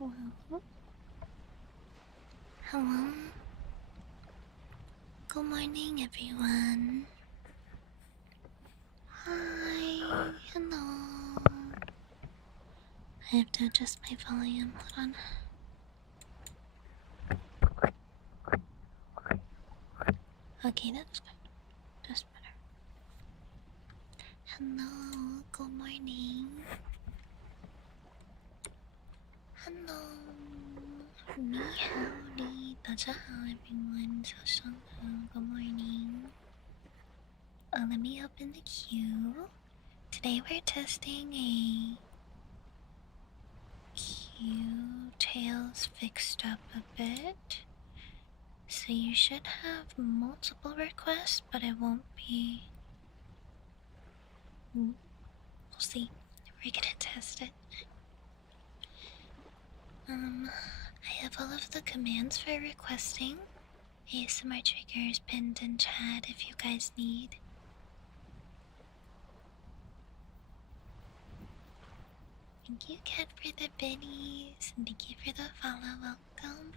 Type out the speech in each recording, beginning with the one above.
Hello. Hello. Good morning, everyone. Hi. Hello. I have to adjust my volume. Hold on. Okay, that's good. That's better. Hello. Good morning. Hello. 你好哩，大家好 everyone. 早上好 Good morning. Let me open the queue. Today we're testing a queue tails fixed up a bit. So you should have multiple requests, but it won't be. We'll see. We're gonna test it. I have all of the commands for requesting ASMR triggers pinned in chat if you guys need. Thank you, Kat, for the biddies, and thank you for the follow. Welcome.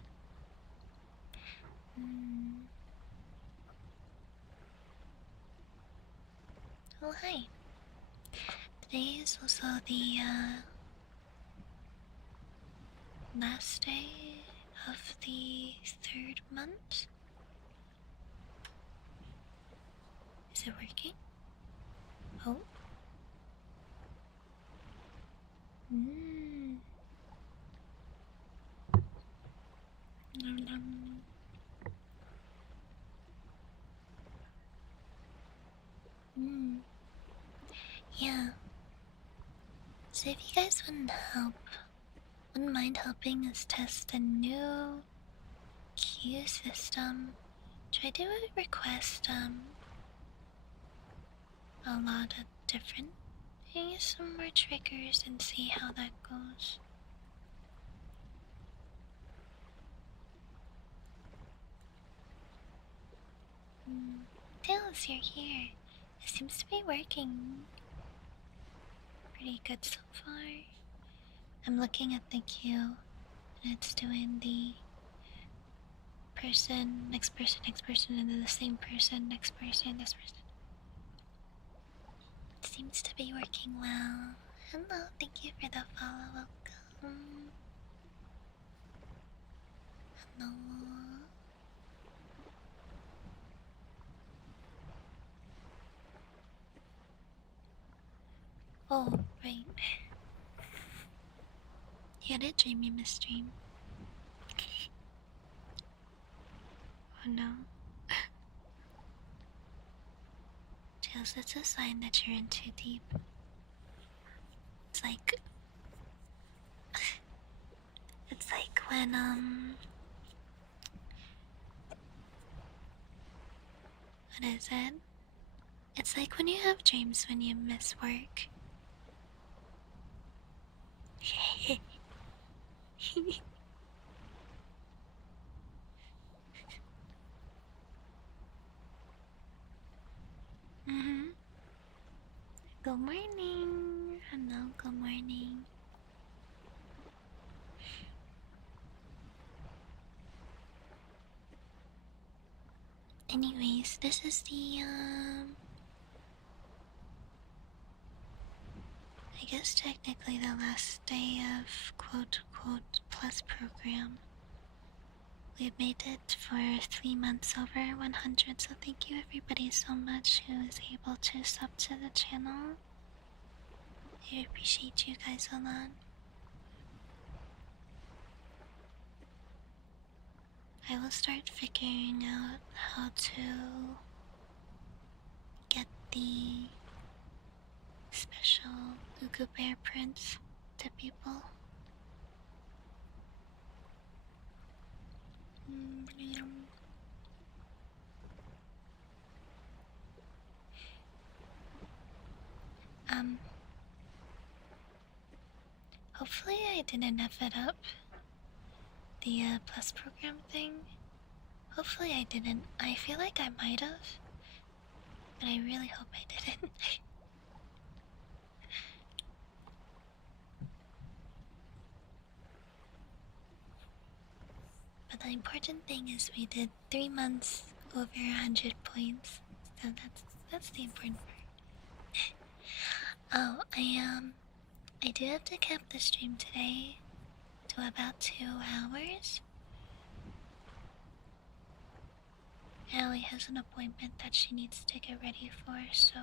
Oh, hi. Today is also the last day of the 3rd month. Is it working? Oh. Nom nom. Yeah. So if you guys wouldn't mind helping us test a new queue system, try to request a lot of different ASMR triggers and see how that goes. Tails, you're here. It seems to be working pretty good so far. I'm looking at the queue and it's doing the person, next person, and then the same person, next person, this person. It seems to be working well. Hello, thank you for the follow. Welcome. Hello. Oh, right. You had a dreamy misdream. Oh no. Tails, it's a sign that you're in too deep. It's like when what is it? It's like when you have dreams when you miss work. Good morning. Hello, good morning. Anyways, this is the I guess technically the last day of quote plus program. We've made it for 3 months over 100, so thank you everybody so much who is able to sub to the channel. I appreciate you guys a lot. I will start figuring out how to get the special Ugu Bear prints to people. Hopefully I didn't F it up. The plus program thing. Hopefully I didn't. I feel like I might have, but I really hope I didn't. But the important thing is we did 3 months over 100 points. So that's the important part. Oh, I do have to cap the stream today to about 2 hours. Allie has an appointment that she needs to get ready for, so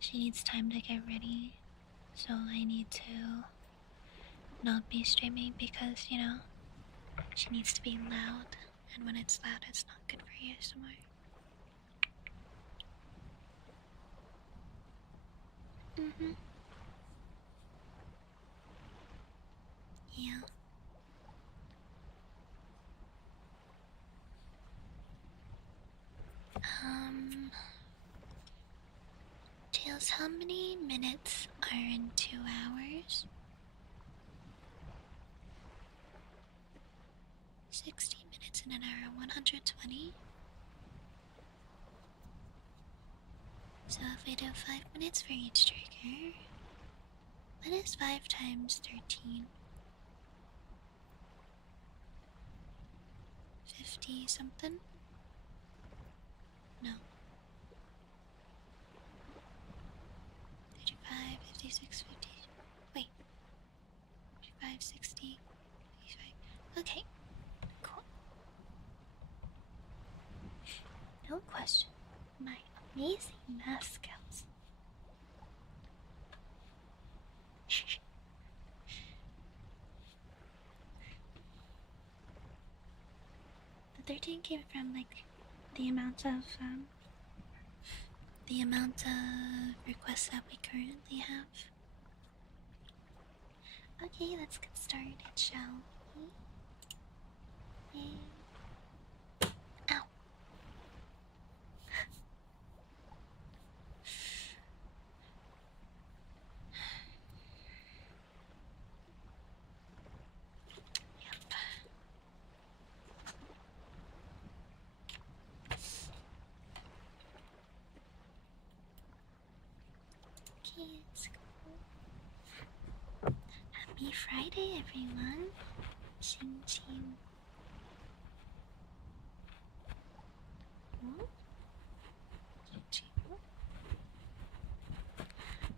she needs time to get ready, so I need to not be streaming because, you know, she needs to be loud, and when it's loud, it's not good for you ASMR. Yeah. Tails, how many minutes are in 2 hours? 60 minutes in an hour, 120. So if we do 5 minutes for each trigger, what is 5 times 13? 50 something? No. 35, 56, 50. Wait. 55, 60, 55. Okay. Cool. Don't question my amazing math skills. The 13 came from like the amount of requests that we currently have. Okay, let's get started, shall we? Ow. Yep. Okay, let's go. Happy Friday, everyone. Ching ching. Ching ching.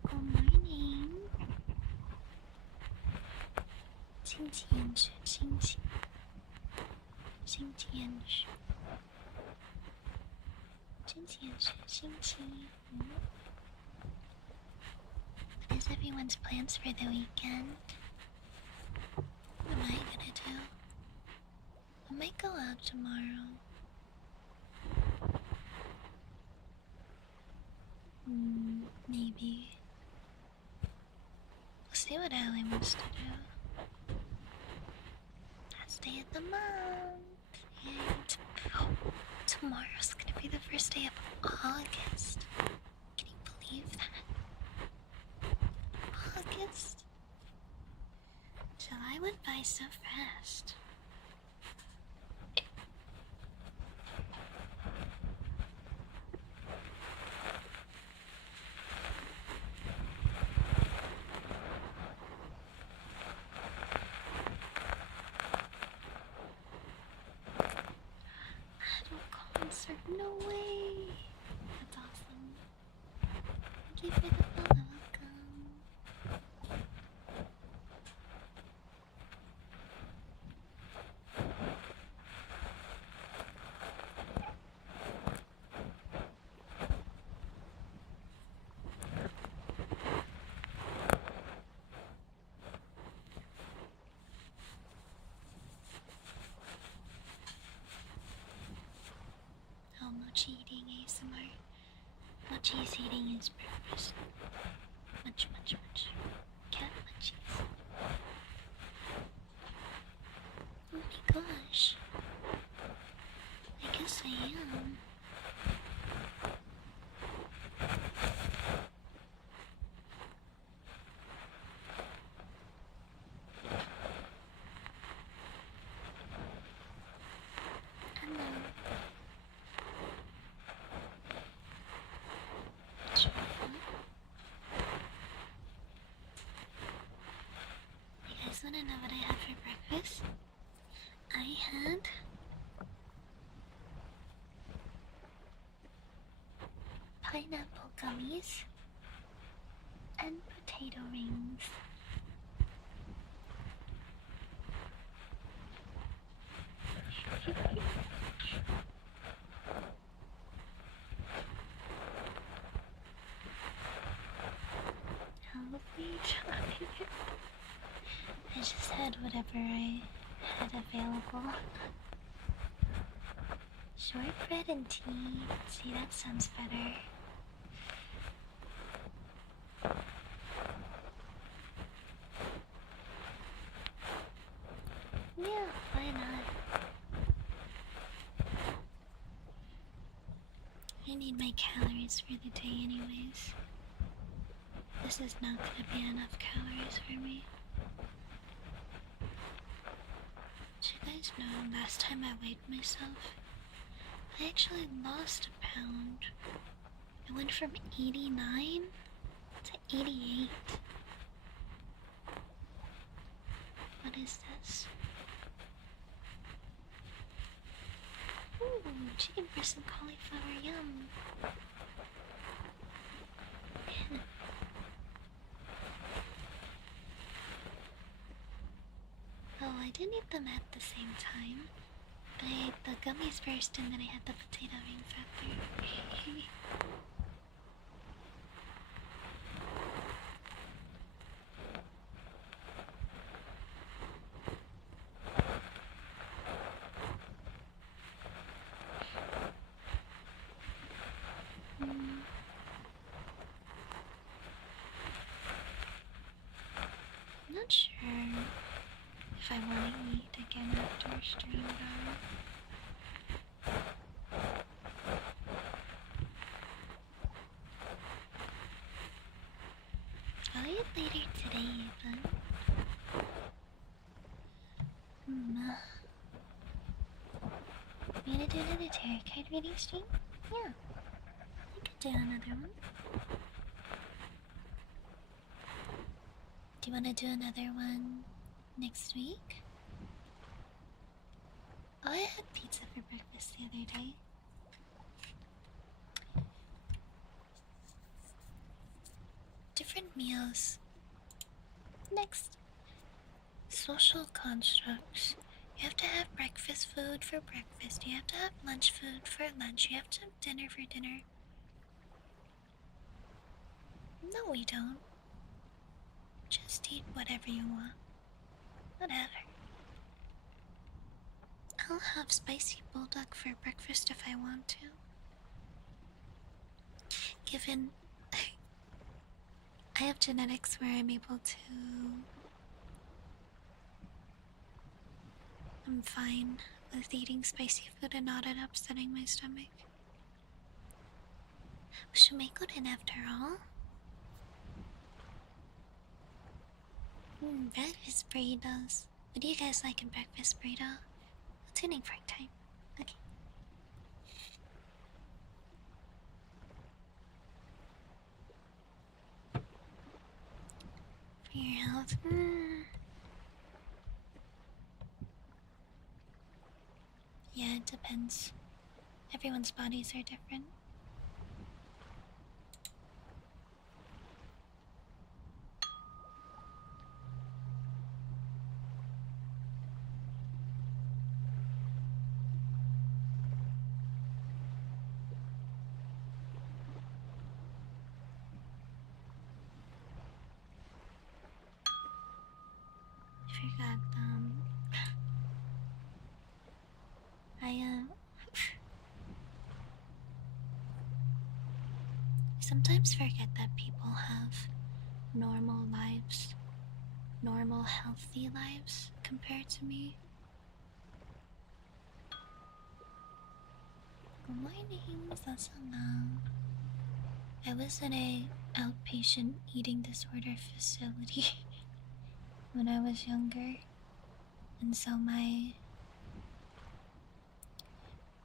Good morning. Ching ching. Ching ching. Ching ching. Ching ching. Ching ching. What is everyone's plans for the weekend? What am I gonna do? I might go out tomorrow. Maybe. We'll see what Allie wants to do. Last day of the month. And tomorrow's gonna be the first day of August. Can you believe that? August? July went by so fast. Concert, no way! That's awesome. Thank you for the follow, welcome. Oh, Mochi eating ASMR. Mochi's eating his breakfast. Much. Cat munchies. Oh my gosh. I guess I am. Hello. guys wanna know what I had for breakfast? I had pineapple gummies and potato rings. I'll be trying. I just had whatever I had available. Shortbread and tea. See, that sounds better. Yeah, why not? I need my calories for the day anyways. This is not gonna be enough calories for me. Did you guys know last time I weighed myself, I actually lost a pound. It went from 89 to 88. What is this? Ooh, chicken breast and cauliflower, yum. Oh, I didn't eat them at the same time. I ate the gummies first and then I had the potato rings after. I'm not sure if I want to eat again after stream though. I'll eat later today, even. You wanna do another tarot card reading stream? Yeah. I could do another one. Do you wanna do another one next week? Oh, I had pizza for breakfast the other day. Different meals. Next. Social constructs. You have to have breakfast food for breakfast. You have to have lunch food for lunch. You have to have dinner for dinner. No, we don't. Just eat whatever you want. Whatever. I'll have spicy bulldog for breakfast if I want to. Given I have genetics where I'm able to... I'm fine with eating spicy food and not it upsetting my stomach. We should make it in after all. Breakfast burritos. What do you guys like in breakfast burrito? Tuning for time. Okay. For your health. Yeah, it depends. Everyone's bodies are different. I forgot, I sometimes forget that people have normal lives, normal healthy lives compared to me. Good morning, Sasana. I was in a outpatient eating disorder facility when I was younger, and so my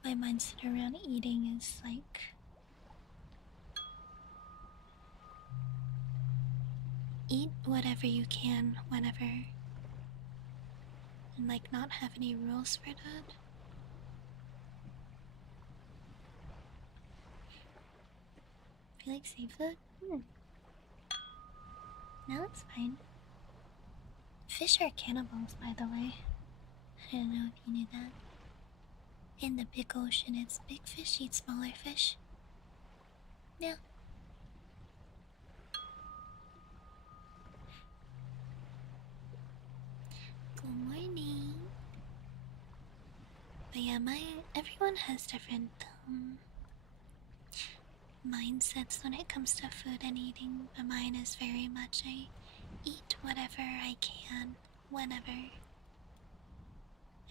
mindset around eating is like eat whatever you can whenever and like not have any rules for that. You like seafood? No, it's fine. Fish are cannibals, by the way. I don't know if you knew that. In the big ocean, it's big fish eat smaller fish. Yeah. Good morning. But yeah, everyone has different mindsets when it comes to food and eating. But mine is very much I eat whatever I can, whenever.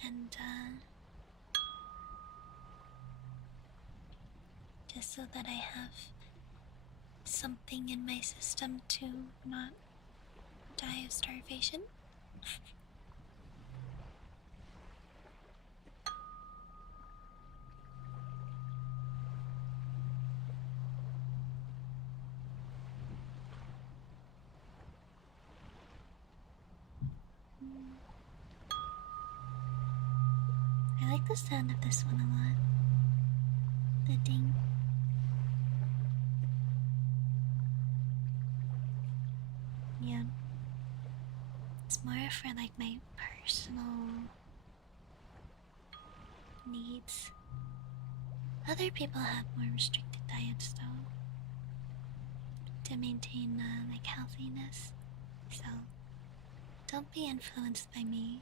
And just so that I have something in my system to not die of starvation. I like the sound of this one a lot. The ding. Yeah. It's more for like my personal needs. Other people have more restricted diets though, to maintain like healthiness. So don't be influenced by me.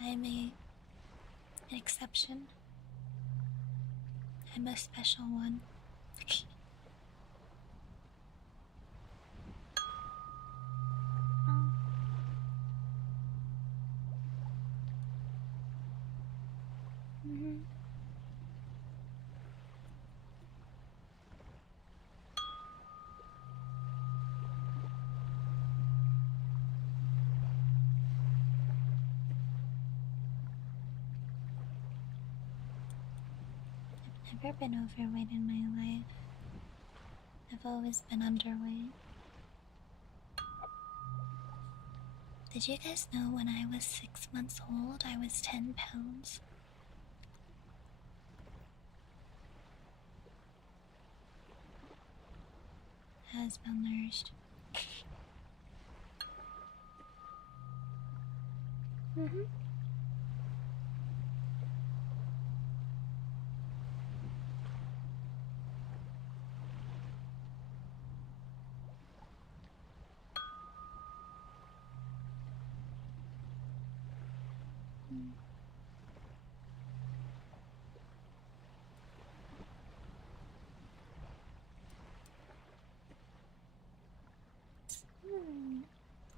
I'm an exception. I'm a special one. I've never been overweight in my life. I've always been underweight. Did you guys know when I was 6 months old, I was 10 pounds? I was malnourished.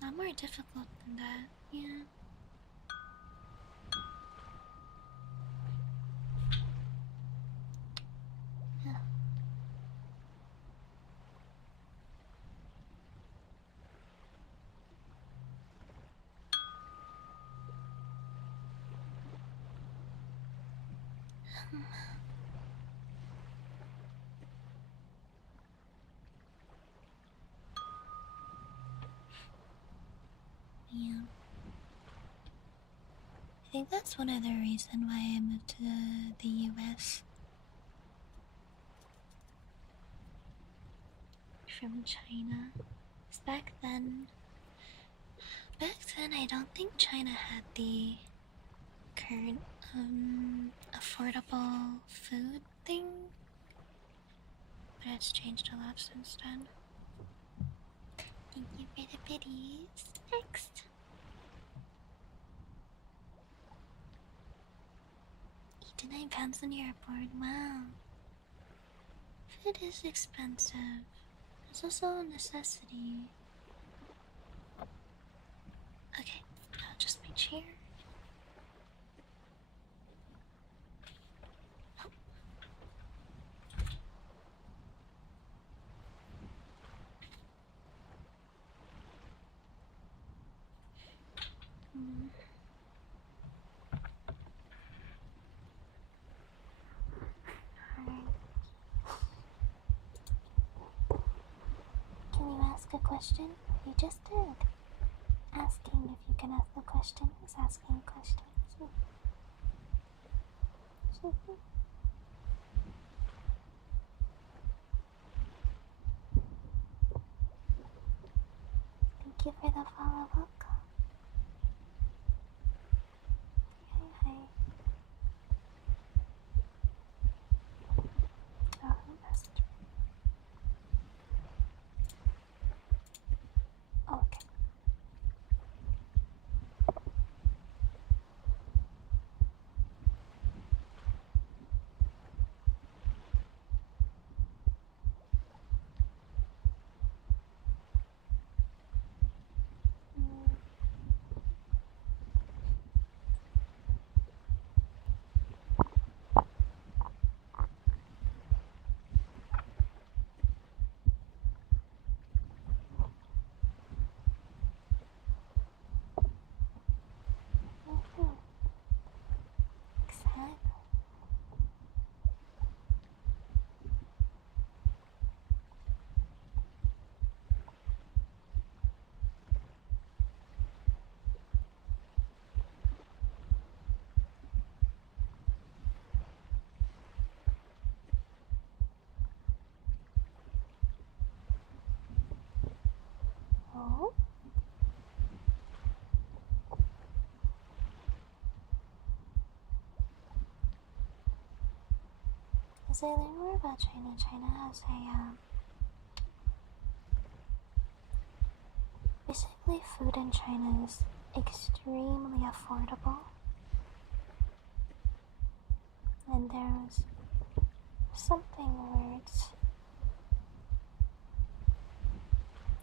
Not more difficult than that, yeah. Yeah. Yeah. I think that's one of the reasons why I moved to the US from China. 'Cause back then I don't think China had the current affordable food thing, but it's changed a lot since then. Thank you for the biddies. Next. 89 pounds on your board. Wow. Food is expensive. It's also a necessity. Okay, I'll just my chair. Can you ask a question? You just did. asking if you can ask the question is asking a question. Thank you for the follow, look. Hi. Oh, who messaged me? Oh, okay. Exactly. Oh? As I learn more about China, China has basically food in China is extremely affordable. And there's something where it's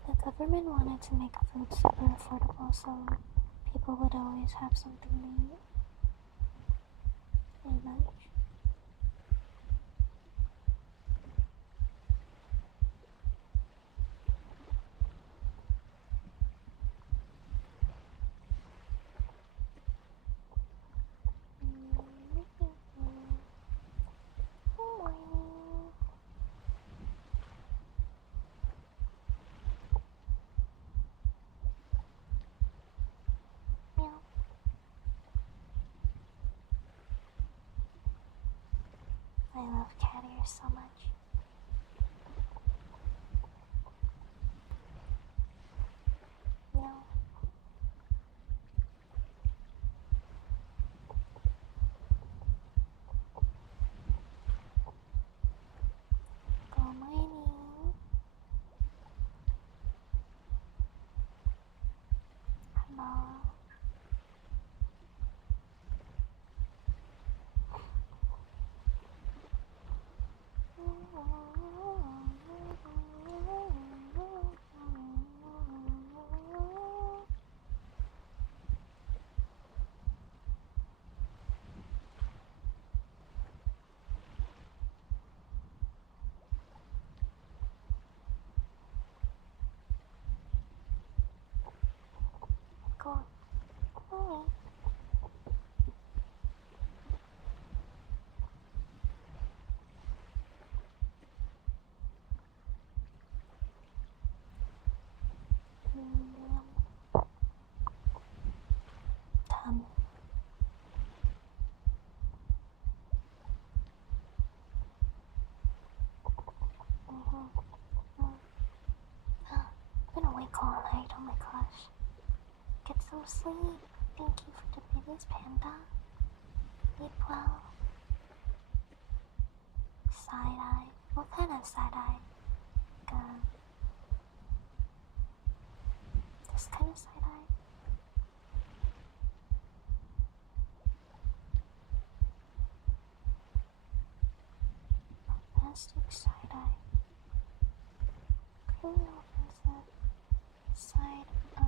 the government wanted to make food super affordable so people would always have something to eat. Pretty much. Meow. I love cat ears so much. Meow. Go mining. Hello. Go. Mining. Tum. I've been awake all night, oh my gosh. Get some sleep. Thank you for the babies, Panda. Sleep well. Side eye. What kind of side eye? This kind of side eye? Plastic side eye. Criminal offensive side eye.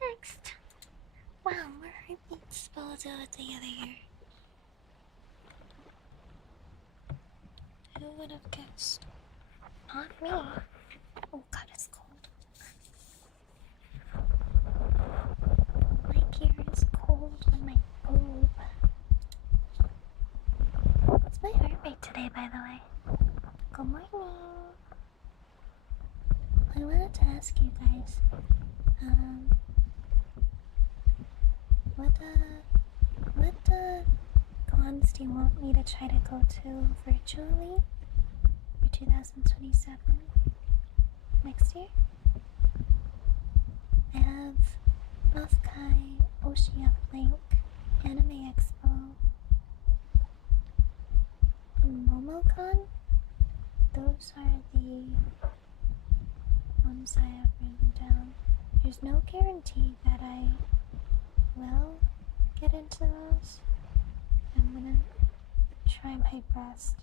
Next. Wow, more heartbeats. do it together here. Who would have guessed? Not me. Oh god, it's cold. My gear is cold on my boob. What's my heart rate today, by the way? Good morning. I wanted to ask you guys, what cons do you want me to try to go to virtually for 2027 next year? I have Moskai, Ocean Link, Anime Expo, and MomoCon. Those are the ones I have written down. There's no guarantee that I will get into those. I'm gonna try my best.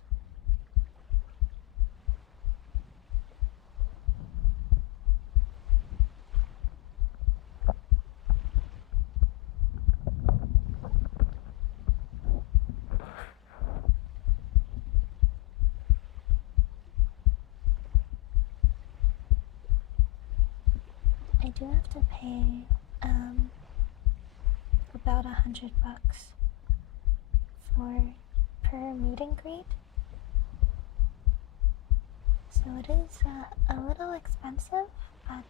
I do have to pay about $100 per meet and greet, so it is a little expensive, but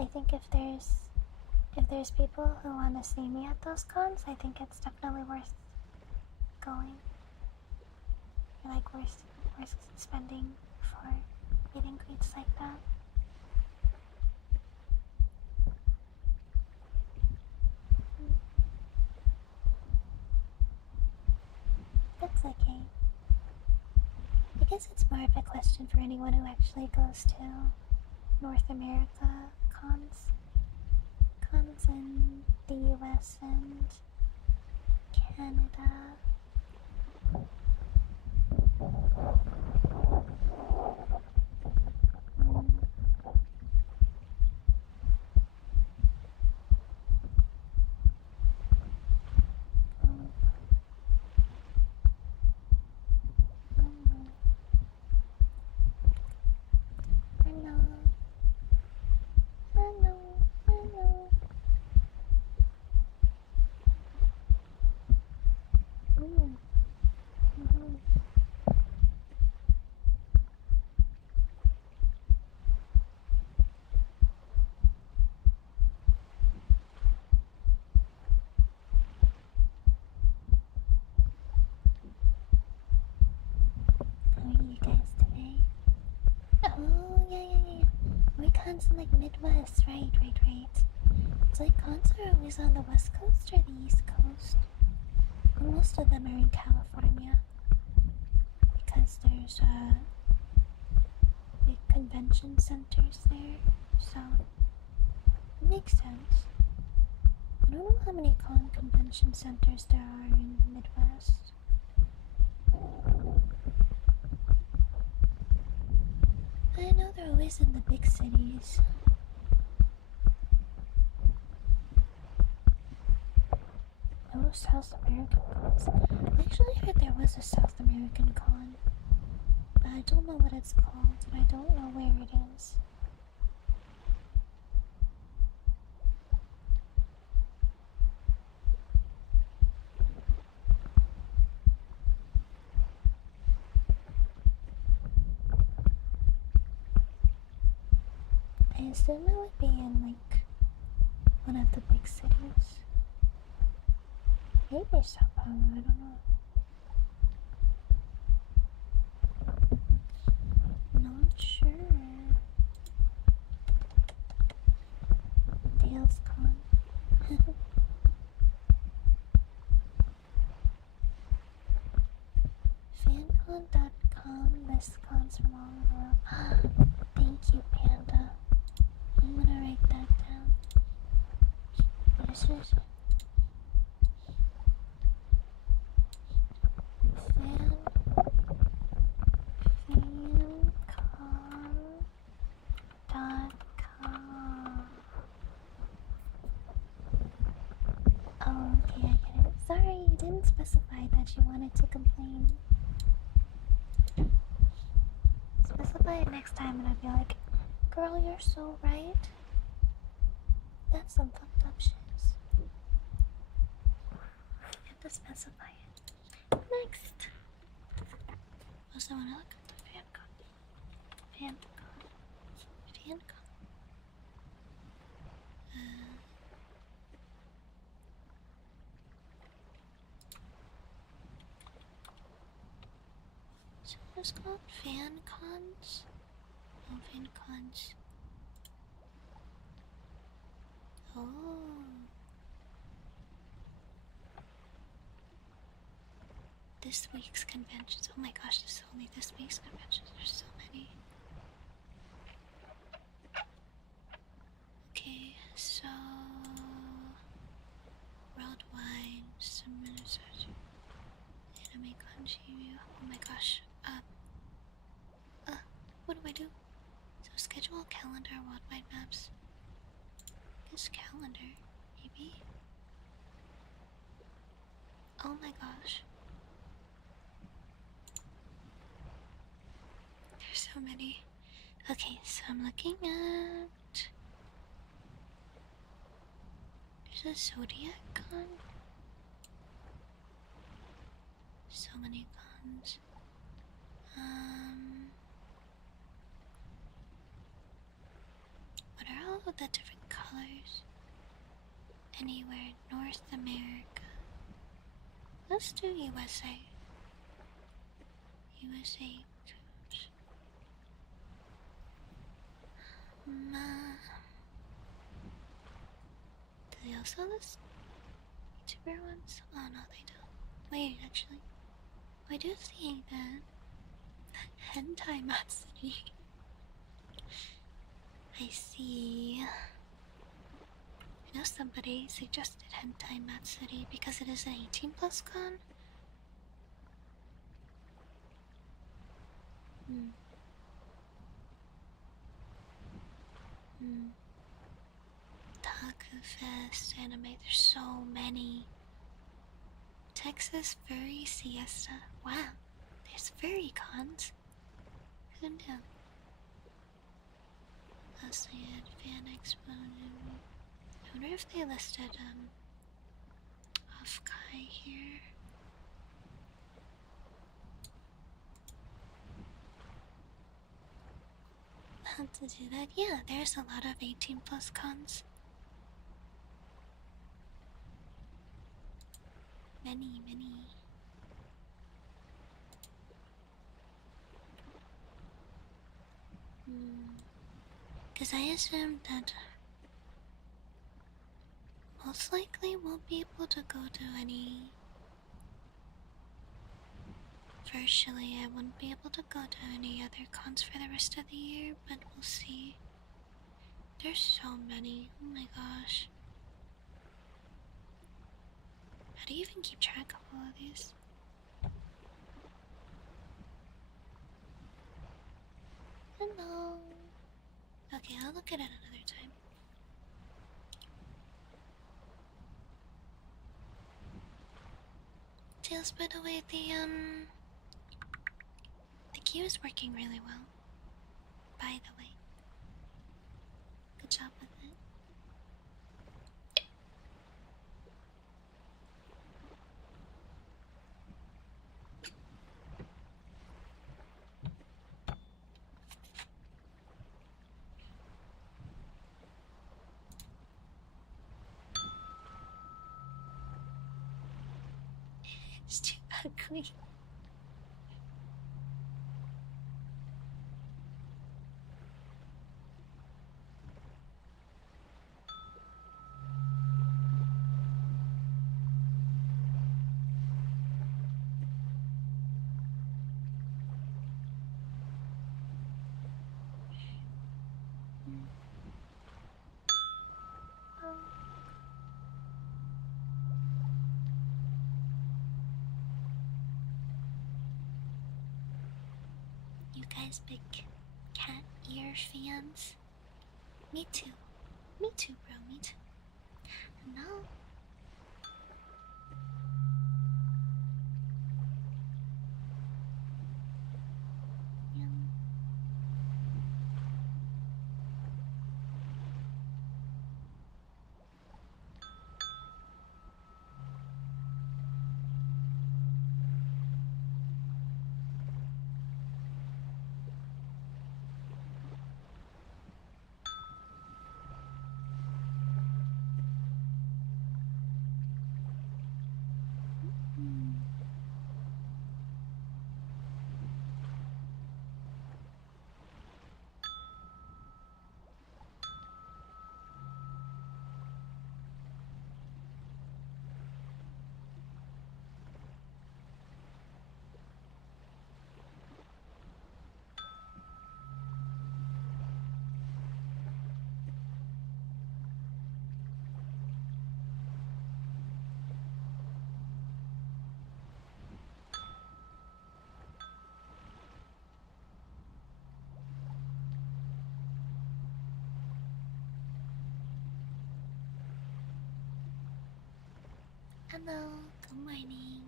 I think if there's people who want to see me at those cons, I think it's definitely worth going, like worth spending for meet and greets like that. That's okay. I guess it's more of a question for anyone who actually goes to North America cons in the US and Canada. In like Midwest, right. It's like cons are always on the West Coast or the East Coast. And most of them are in California because there's big convention centers there, so it makes sense. I don't know how many convention centers there are in the Midwest. I know they're always in the big cities. No South American cons. I actually heard there was a South American con, but I don't know what it's called, and I don't know where it is. I assume it would be in like one of the big cities. Maybe Sao Paulo, I don't know. Not sure. Dale's Con. Fancon.com lists cons from all over the world. Thank you, Panda. I'm gonna write that down. This is fancon.com. didn't specify that you wanted to complain. Specify it next time and I'd be like, girl, you're so right. That's some fucked up shit. You have to specify it. Next. Also wanna look at the fan con. Fan con. Fan con. So it's called fan cons? Oh, fan cons. Oh. This week's conventions. Oh my gosh, this is only this week's conventions. There's so many. Okay, so worldwide anime kanji. Oh my gosh. What do? So schedule calendar worldwide maps. This calendar, maybe. Oh my gosh. There's so many. Okay, so I'm looking at. There's a zodiac con. So many cons. What are all of the different colors? Anywhere in North America. Let's do USA. USA. Do they also list YouTuber ones? Oh no, they don't. Wait, actually. I do see that hentai Matsuri. I see. I know somebody suggested hentai Matsuri because it is an 18+ con. Taku Fest, anime, there's so many. Texas Furry Siesta. Wow, there's furry cons. Who knew? ASEAN Fan Expo. I wonder if they listed off Kai here. How to do that? Yeah, there's a lot of 18+ cons. Many. Because I assumed that most likely won't be able to go to any. Virtually, I wouldn't be able to go to any other cons for the rest of the year, but we'll see. There's so many. Oh my gosh. How do you even keep track of all of these? Hello. Okay, I'll look at it another time. Tails, by the way, the queue is working really well. By the way. Good job with it. It's too ugly. You guys big cat ear fans? Me too. Me too, bro. Me too. No. Hello, good morning.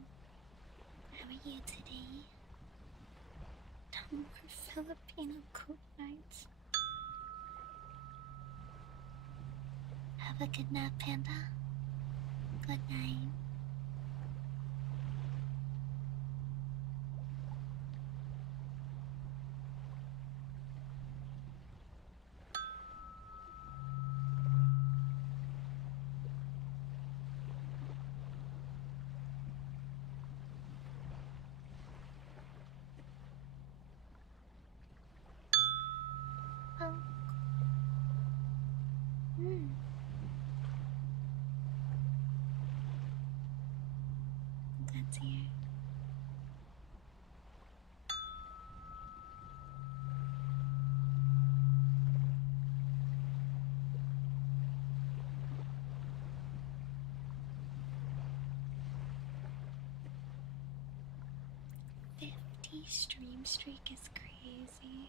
How are you today? No more Filipino cook nights. Have a good nap, Panda. Good night. Oh. Glad to hear. Stream streak is crazy.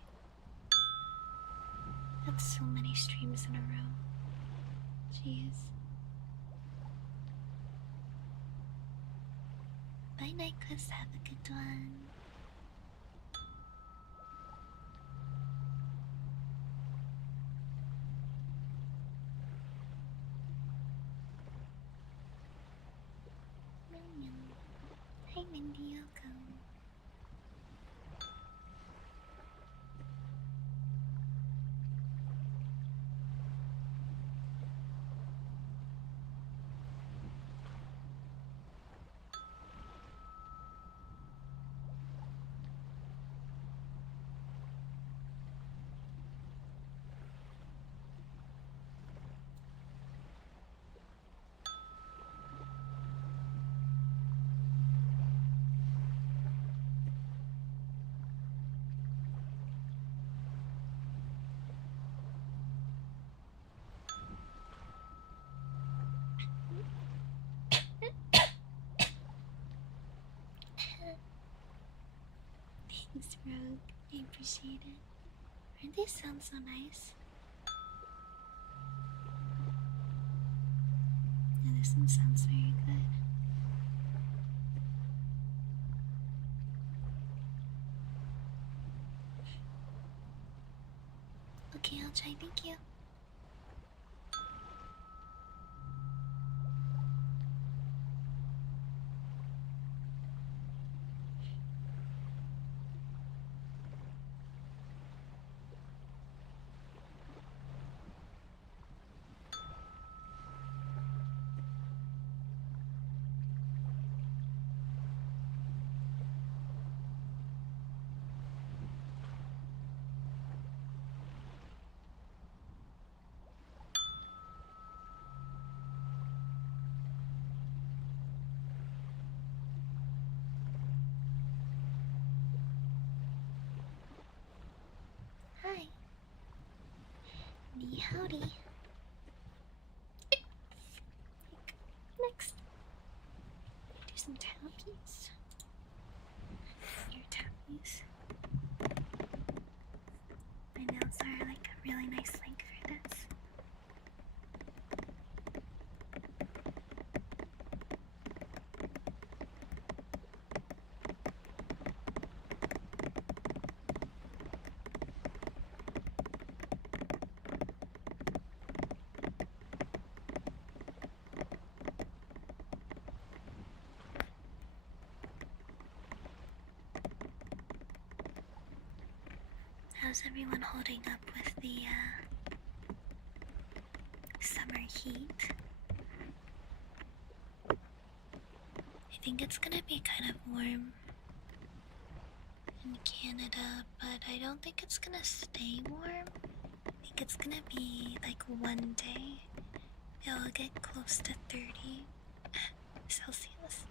That's so many streams in a row. Jeez. Bye, Nyquist. Have a good one. Hi, Mindy. Welcome. Thanks, Rogue. I appreciate it. Aren't they sound so nice? Yeah, this one sounds very good. Okay, I'll try. Thank you. Hi. Ni howdy. Next. Do some tappies. Your tappies. My nails are like a really nice length for this. How's everyone holding up with the summer heat? I think it's gonna be kind of warm in Canada, but I don't think it's gonna stay warm. I think it's gonna be like one day it'll get close to 30 Celsius.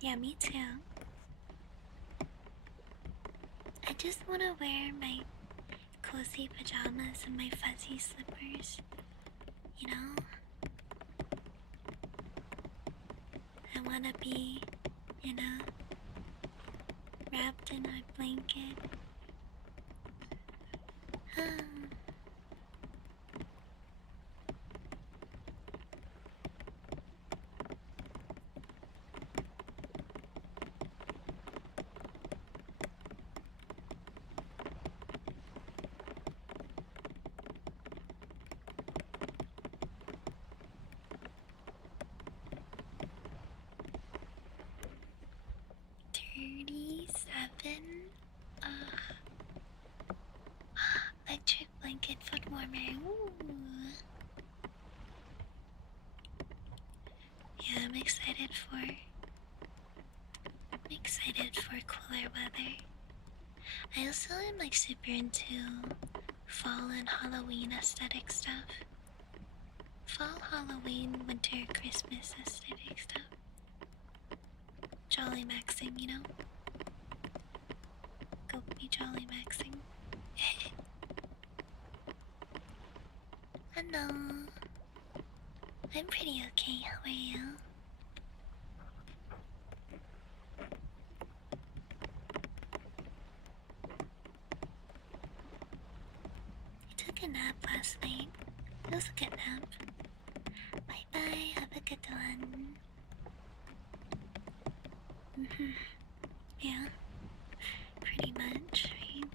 Yeah, me too. I just want to wear my cozy pajamas and my fuzzy slippers, you know? I want to be, wrapped in a blanket. 37. Electric blanket foot warmer. Ooh. Yeah, I'm excited for cooler weather. I also am like super into fall and Halloween aesthetic stuff. Fall, Halloween, winter, Christmas aesthetic stuff. Jolly maxing, you know? Go be jolly maxing. Hello. I'm pretty okay, how are you? I took a nap last night. It was a good nap. Bye bye, have a good one. Yeah, pretty much, right?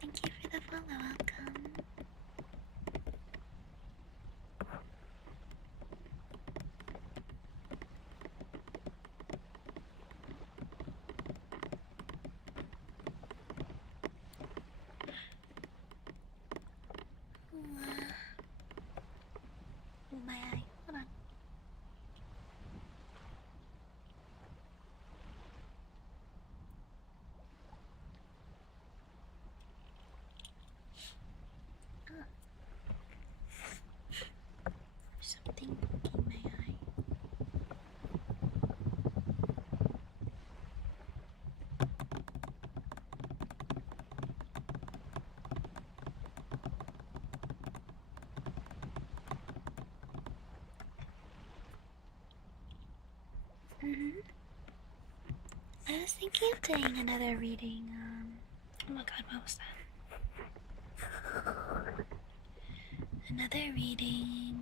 Thank you for the follow, welcome. Oh, my eye. Hold on. There's something poking my eye. I was thinking of doing another reading. Oh my god, what was that? Another reading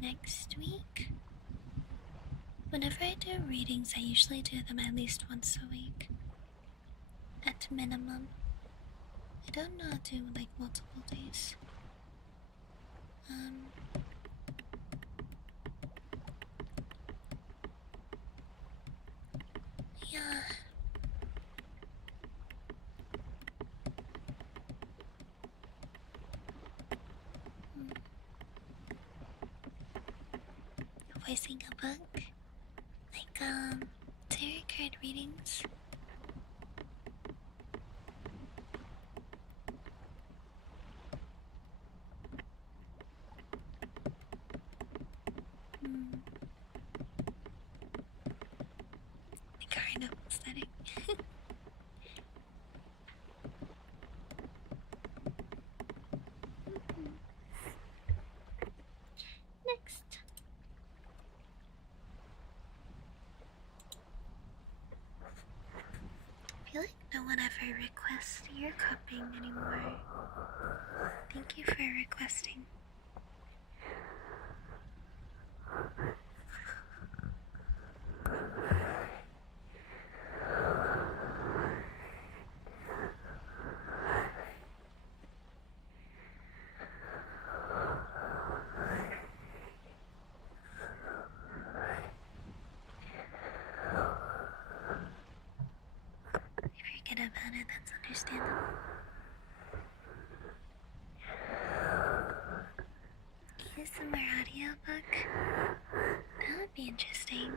next week. Whenever I do readings, I usually do them at least once a week. At minimum. I don't know how to do like multiple days. Yeah. Voicing a book, like tarot card readings. The carnival setting. Next. I feel like no one ever requests ear cupping anymore. Thank you for requesting. If you forget about it, that's understandable. ASMR audiobook? That would be interesting.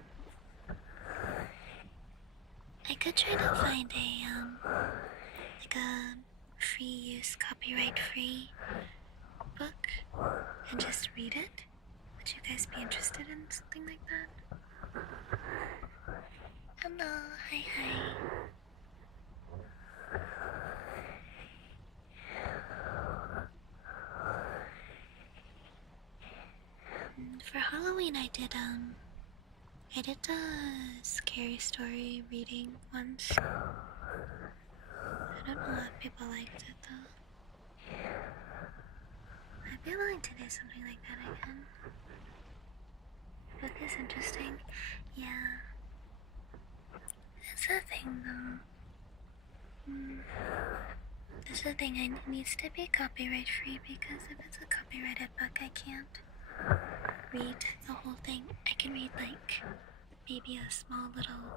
I could try to find like a free use, copyright free book and just read it. Would you guys be interested in something like that? Hello, hi. For Halloween I did a scary story reading once. I don't know if people liked it though. I'd be willing to do something like that again. Book is interesting. Yeah. That's the thing though. That's the thing, it needs to be copyright free because if it's a copyrighted book, I can't read the whole thing. I can read like maybe a small little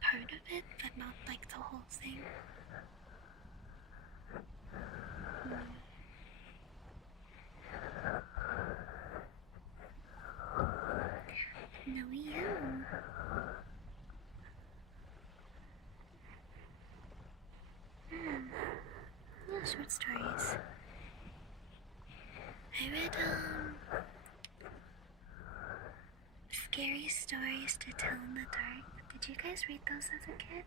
part of it, but not like the whole thing. No, you. Yeah, short stories. I read scary stories to tell in the dark. Did you guys read those as a kid?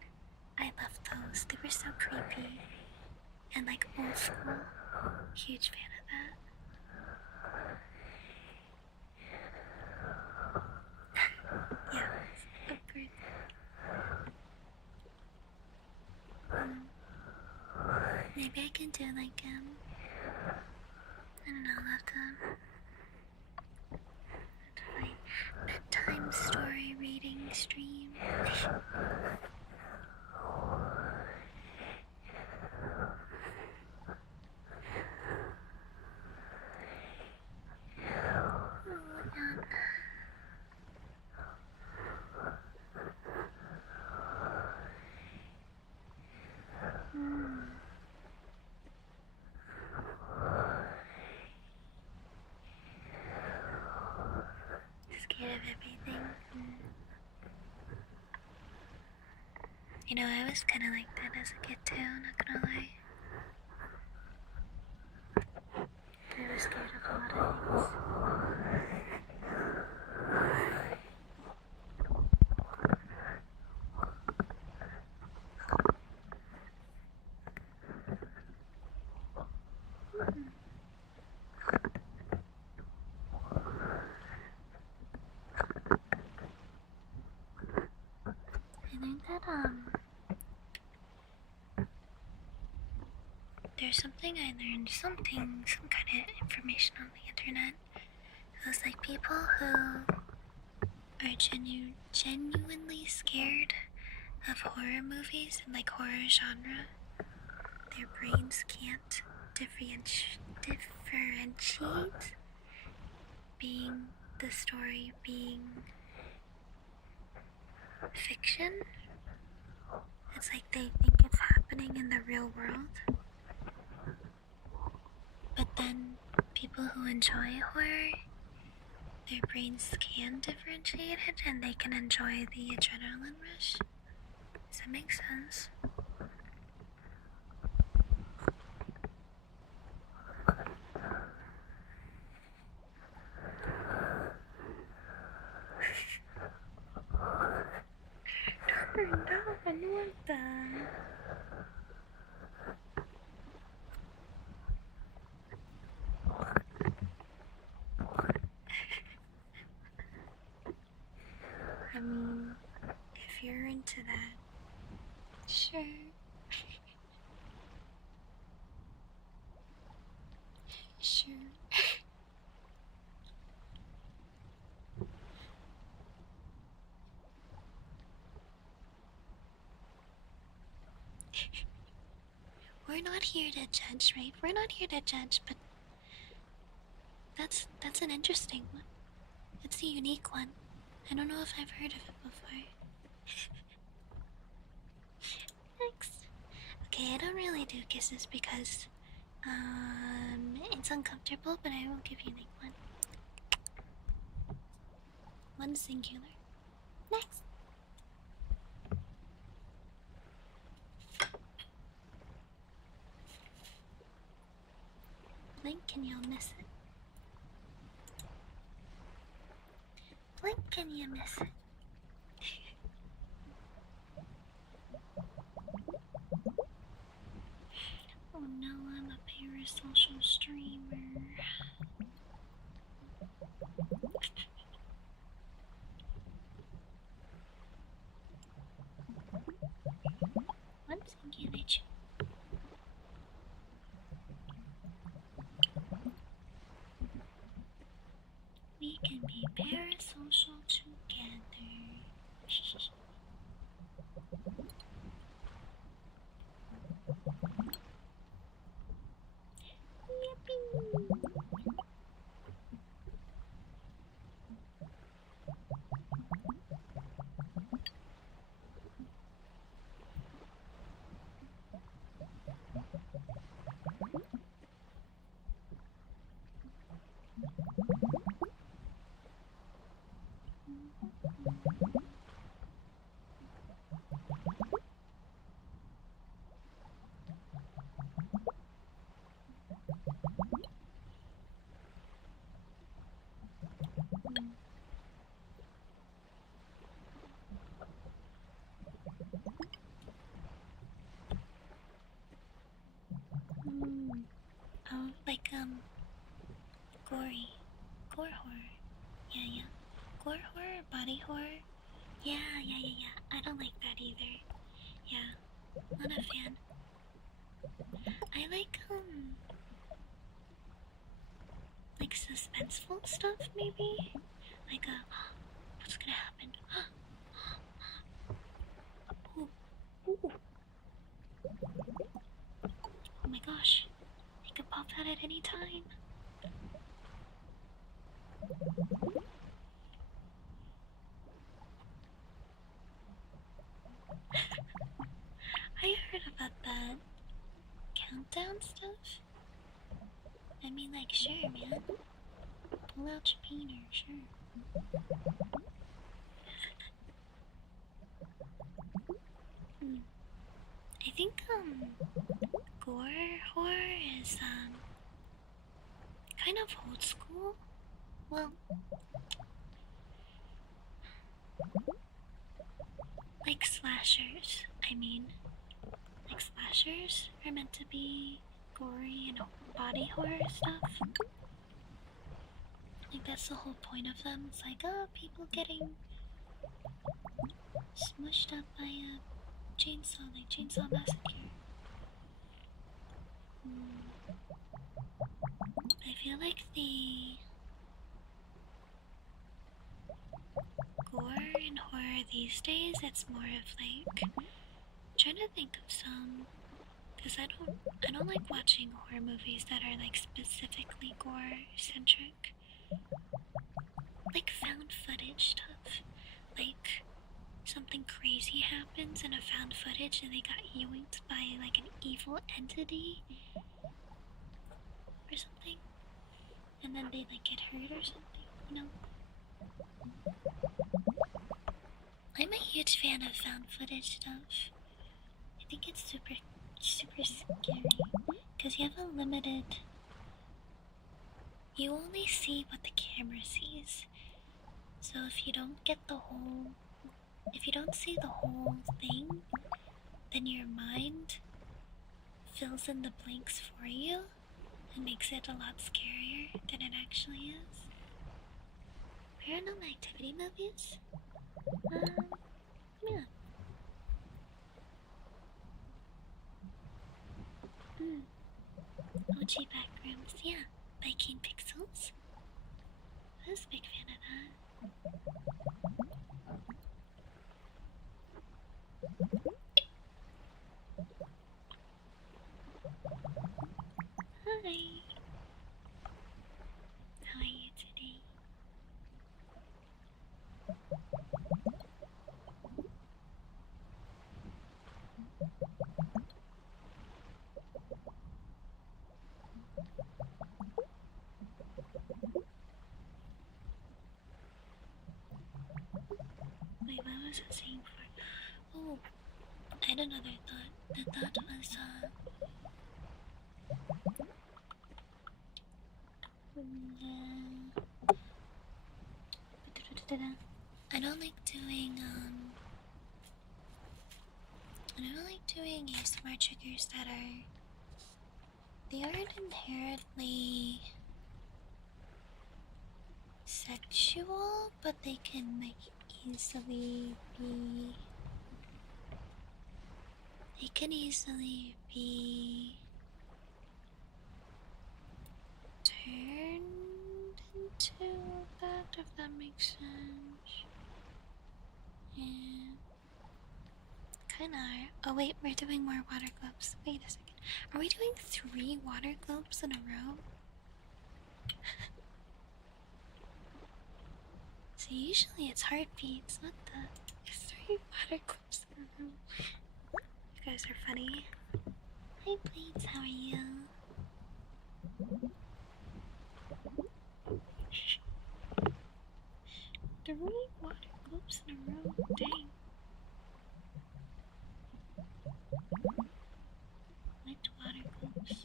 I loved those. They were so creepy and like old school. Huge fan of that. Yeah, of course. Maybe I can do like I don't know, I'll have to find bedtime story reading stream. Scared of everything. You know, I was kind of like that as a kid too, not gonna lie. I was scared of a lot of things. I think that there's something I learned, some kind of information on the internet. It was like people who are genuinely scared of horror movies and like horror genre, their brains can't differentiate being the story being fiction. It's like they think it's happening in the real world. But then people who enjoy horror, their brains can differentiate it and they can enjoy the adrenaline rush. Does that make sense? Turn down, I want that. I mean, if you're into that, sure. Sure. We're not here to judge, right? We're not here to judge, but that's an interesting one. It's a unique one. I don't know if I've heard of it before. Next. Okay, I don't really do kisses because it's uncomfortable, but I will give you like one. One singular. Next. Blink and you'll miss it. Blink and you miss it. Oh no, I'm a parasocial streamer. One singular. gory. Gore horror. Yeah. Gore horror, body horror. Yeah. I don't like that either. Yeah, not a fan. I like suspenseful stuff, maybe? Like what's gonna happen? Ooh. Oh my gosh. It could pop out at any time. I heard about that countdown stuff. I mean, like, sure, man. Pull out your peener, sure. I think, gore horror is, kind of old school. Well, like slashers, I mean. Like slashers are meant to be gory and body horror stuff. Like that's the whole point of them. It's like, oh, people getting smushed up by a chainsaw, like Chainsaw Massacre. I feel like the gore and horror these days, it's more of like, I'm trying to think of some, because I don't like watching horror movies that are like specifically gore centric. Like found footage stuff. Like something crazy happens in a found footage and they got yoinked by like an evil entity or something. And then they like get hurt or something, you know? I'm a huge fan of found footage stuff. I think it's super scary. Because you have a limited... You only see what the camera sees. So if you don't get the whole... If you don't see the whole thing, then your mind fills in the blanks for you and makes it a lot scarier than it actually is. Paranormal Activity movies? Yeah. OG Backrooms, yeah. By King Pixels. I was a big fan of that. Hi. How are you today? Wait, what was I saying for? Oh, I had another thought. The thought was, I don't like doing, ASMR triggers that are... They aren't inherently sexual, but they can, like, easily be... They can easily be... turned into that, if that makes sense. Yeah. Kinda are. Oh wait, we're doing more water globes. Wait a second. Are we doing 3 water globes in a row? So usually it's heartbeats. What the? It's 3 water globes in a row. You guys are funny. Hi Blades, how are you? 3 water globes in a row. Dang. Wet water globes.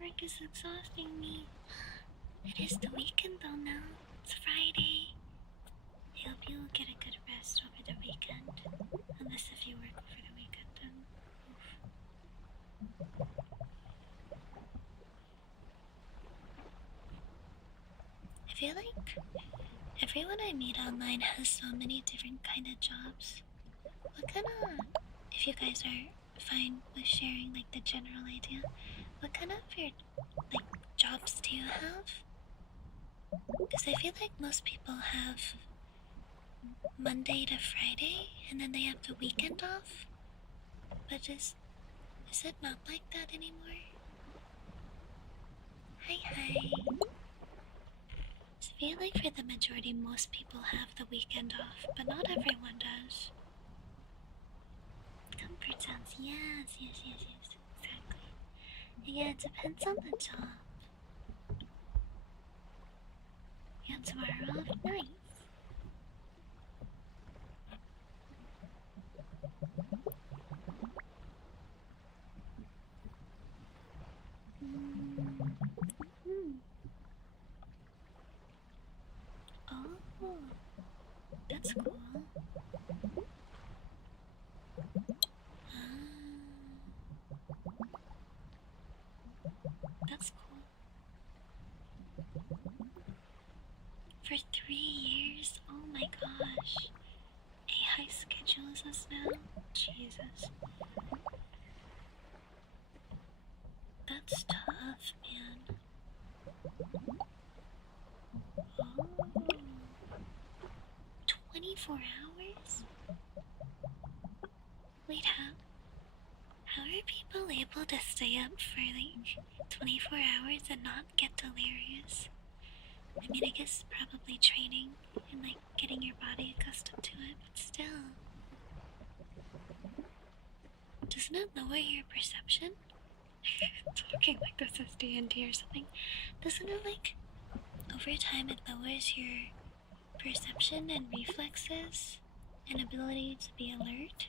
Work is exhausting me. It is the weekend though now. It's Friday. I hope you'll get a good rest over the weekend. Unless if you work over the weekend, then I feel like everyone I meet online has so many different kind of jobs. What kind of, if you guys are fine with sharing like the general idea, what kind of your like jobs do you have? Because I feel like most people have Monday to Friday and then they have the weekend off. But is it not like that anymore? Hi. I feel like for the majority, most people have the weekend off, but not everyone does. Comfort sounds, yes, exactly. Yeah, it depends on the job. Yeah, tomorrow off, nice. Oh, that's cool. That's cool. For 3 years? Oh my gosh. A high schedule is us now? Jesus. That's tough, man. Oh. 24 hours? Wait, how are people able to stay up for like 24 hours and not get delirious? I mean, I guess probably training and like getting your body accustomed to it, but still. Doesn't it lower your perception? Talking like this is D&D or something. Doesn't it like, over time it lowers your perception and reflexes and ability to be alert?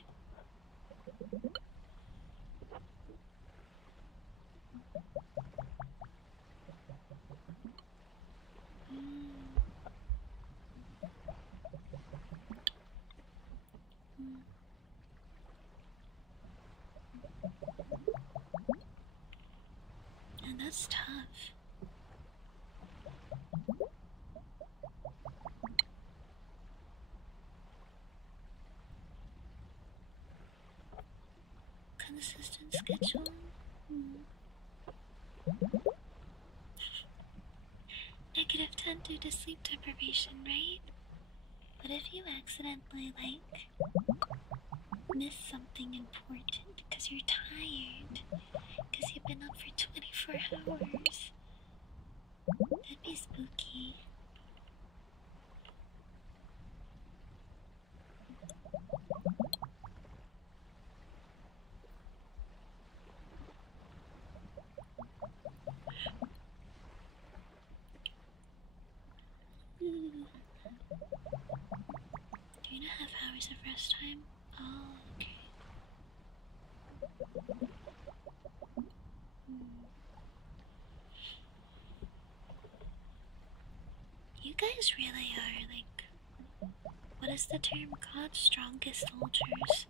And that's tough. Consistent schedule. -10 due to sleep deprivation, right? But if you accidentally, like, miss something important because you're tired, because you've been up for 24 hours, that'd be spooky. Do you not have hours of rest time? Oh, okay. You guys really are, like, what is the term called? Strongest soldiers.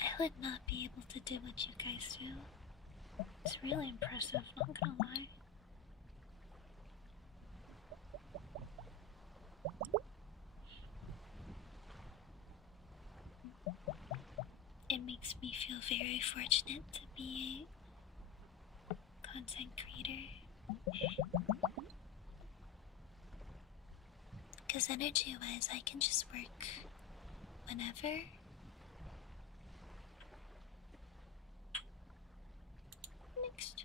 I would not be able to do what you guys do. It's really impressive, not gonna lie. It makes me feel very fortunate to be a content creator. Because energy-wise, I can just work whenever. Next.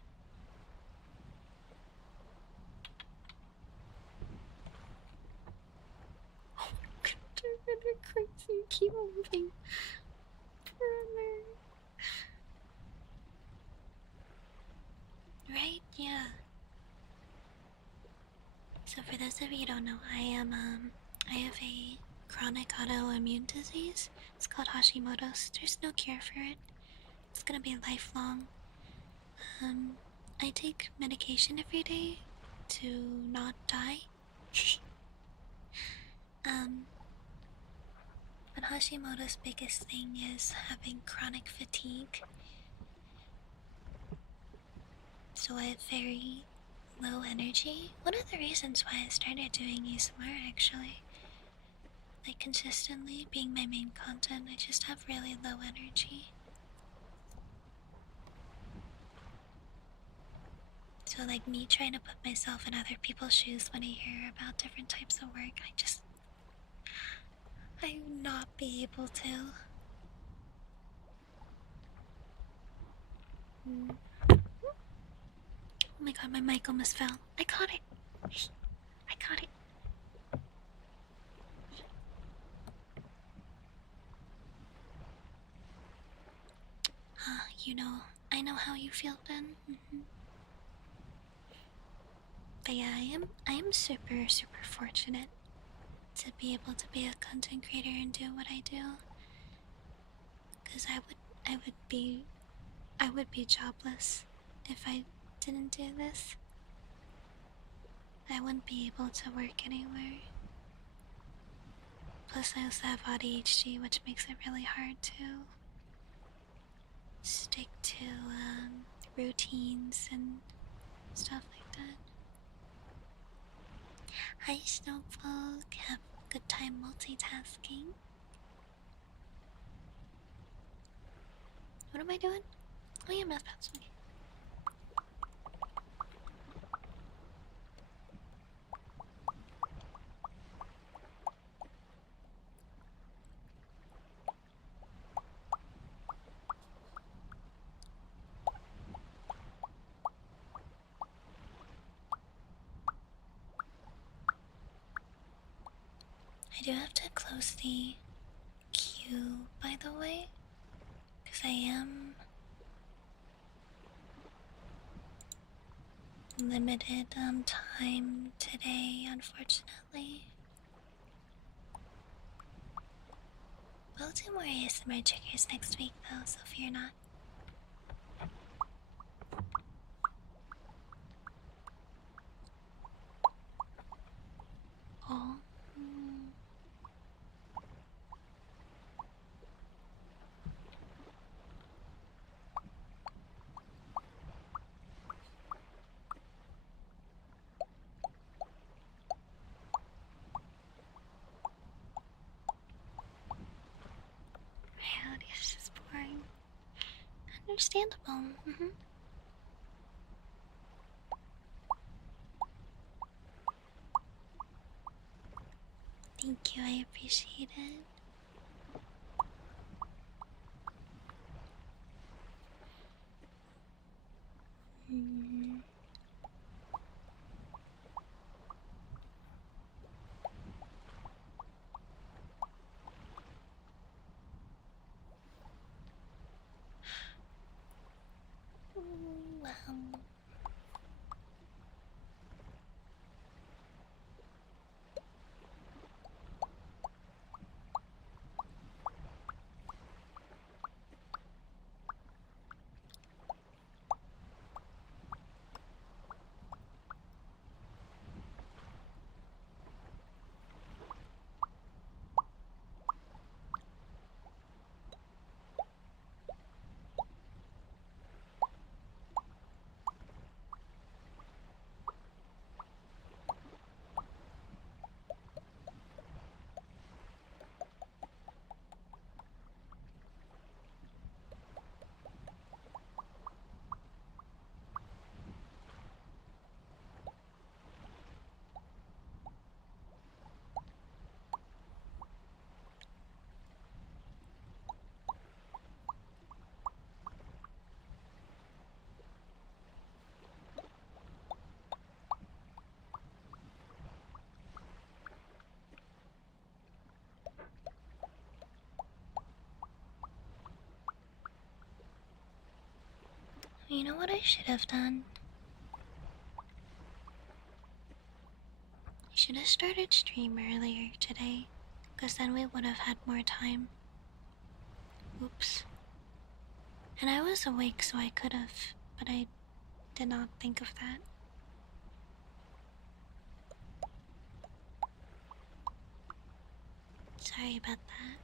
Oh my god, they're crazy. Keep moving. Right? Yeah. So for those of you who don't know, I have a chronic autoimmune disease. It's called Hashimoto's. There's no cure for it. It's gonna be lifelong. I take medication every day to not die. But Hashimoto's biggest thing is having chronic fatigue. So I have very low energy. One of the reasons why I started doing ASMR actually. Like consistently being my main content, I just have really low energy. So like me trying to put myself in other people's shoes when I hear about different types of work, I would not be able to. Oh my god, my mic almost fell. I caught it. I caught it. You know, I know how you feel then. But yeah, I am super fortunate to be able to be a content creator and do what I do. Cause I would be jobless if I didn't do this. I wouldn't be able to work anywhere. Plus I also have ADHD, which makes it really hard to stick to routines and stuff like that. Hi Snowflake, have a good time multitasking. What am I doing? Oh yeah, math pads. Okay. I do have to close the queue, by the way, because I am limited time today, unfortunately. We'll do more ASMR triggers next week, though, so fear not. Oh. Reality is just boring. Understandable. Thank you, I appreciate it. Wow. You know what I should have done? I should have started stream earlier today, because then we would have had more time. Oops. And I was awake, so I could have, but I did not think of that. Sorry about that.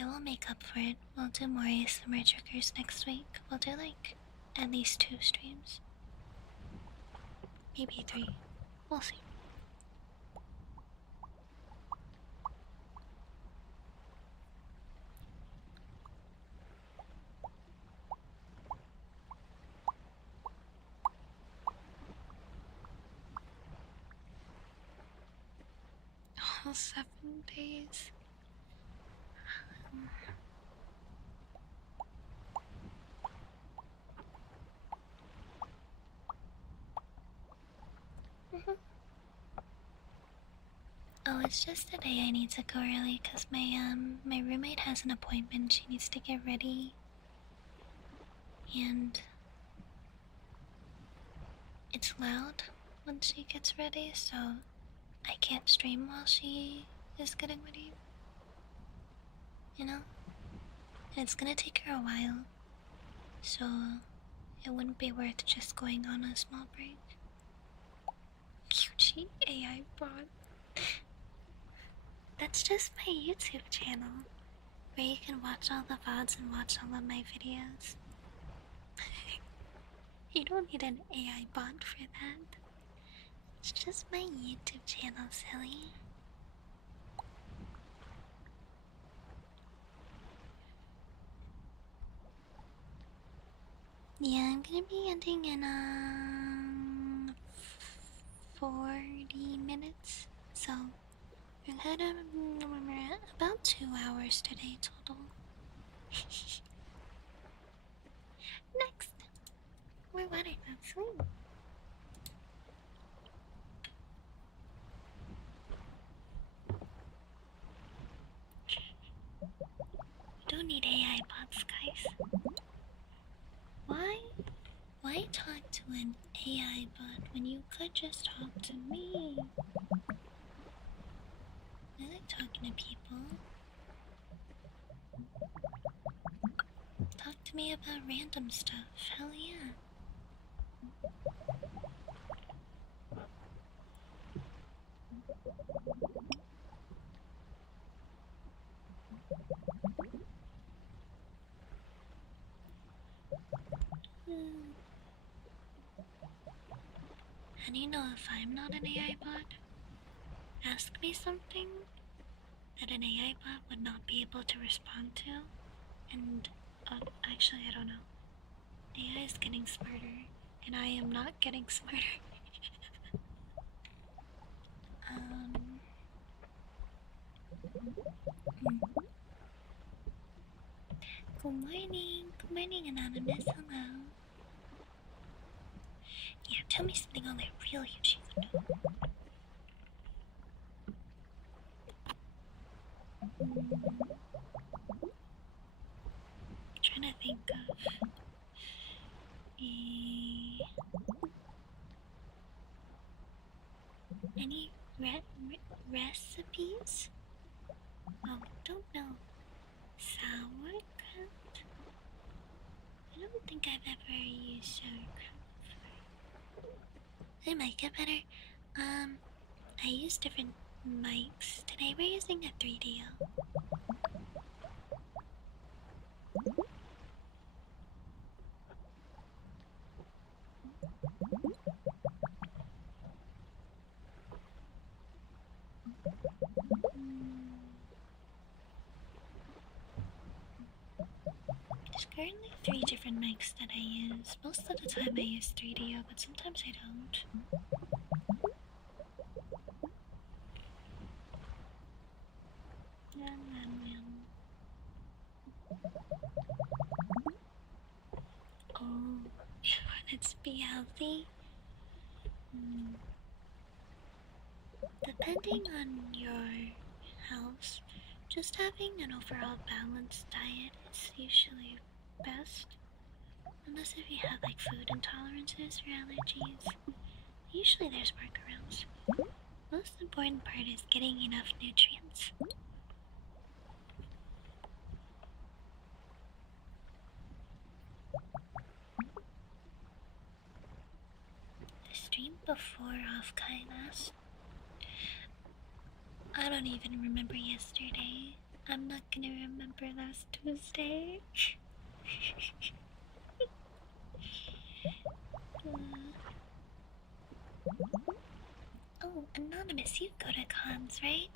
I will make up for it. We'll do more ASMR triggers next week. We'll do like at least 2 streams. Maybe 3. We'll see. All 7 days. Oh, it's just today I need to go early because my roommate has an appointment. She needs to get ready. And it's loud when she gets ready, so I can't stream while she is getting ready. You know? And it's gonna take her a while. So it wouldn't be worth just going on a small break. Yuchi AI bot. That's just my YouTube channel, where you can watch all the VODs and watch all of my videos. You don't need an AI bot for that. It's just my YouTube channel, silly. Yeah, I'm gonna be ending in 40 minutes. So we're had about 2 hours today total. Next, more water, not sleep. Don't need AI bots, guys. Why talk to an AI bot when you could just talk to me? I like talking to people. Talk to me about random stuff. Hell yeah. How do you know if I'm not an AI bot? Ask me something that an AI bot would not be able to respond to, and actually, I don't know. AI is getting smarter, and I am not getting smarter. Good morning, Anonymous. Hello. Yeah, tell me something on that real Yuchi window. I'm trying to think of any recipes? Oh, don't know. Sauerkraut? I don't think I've ever used sauerkraut before. It might get better. I use different mics. Today we're using a 3DO. There's currently 3 different mics that I use. Most of the time I use 3DO, but sometimes I don't. Oh, you want it to be healthy? Depending on your health, just having an overall balanced diet is usually best. Unless if you have like food intolerances or allergies, usually there's workarounds. Most important part is getting enough nutrients. before off Kai last? I don't even remember yesterday. I'm not gonna remember last Tuesday. Oh, Anonymous, you go to cons, right?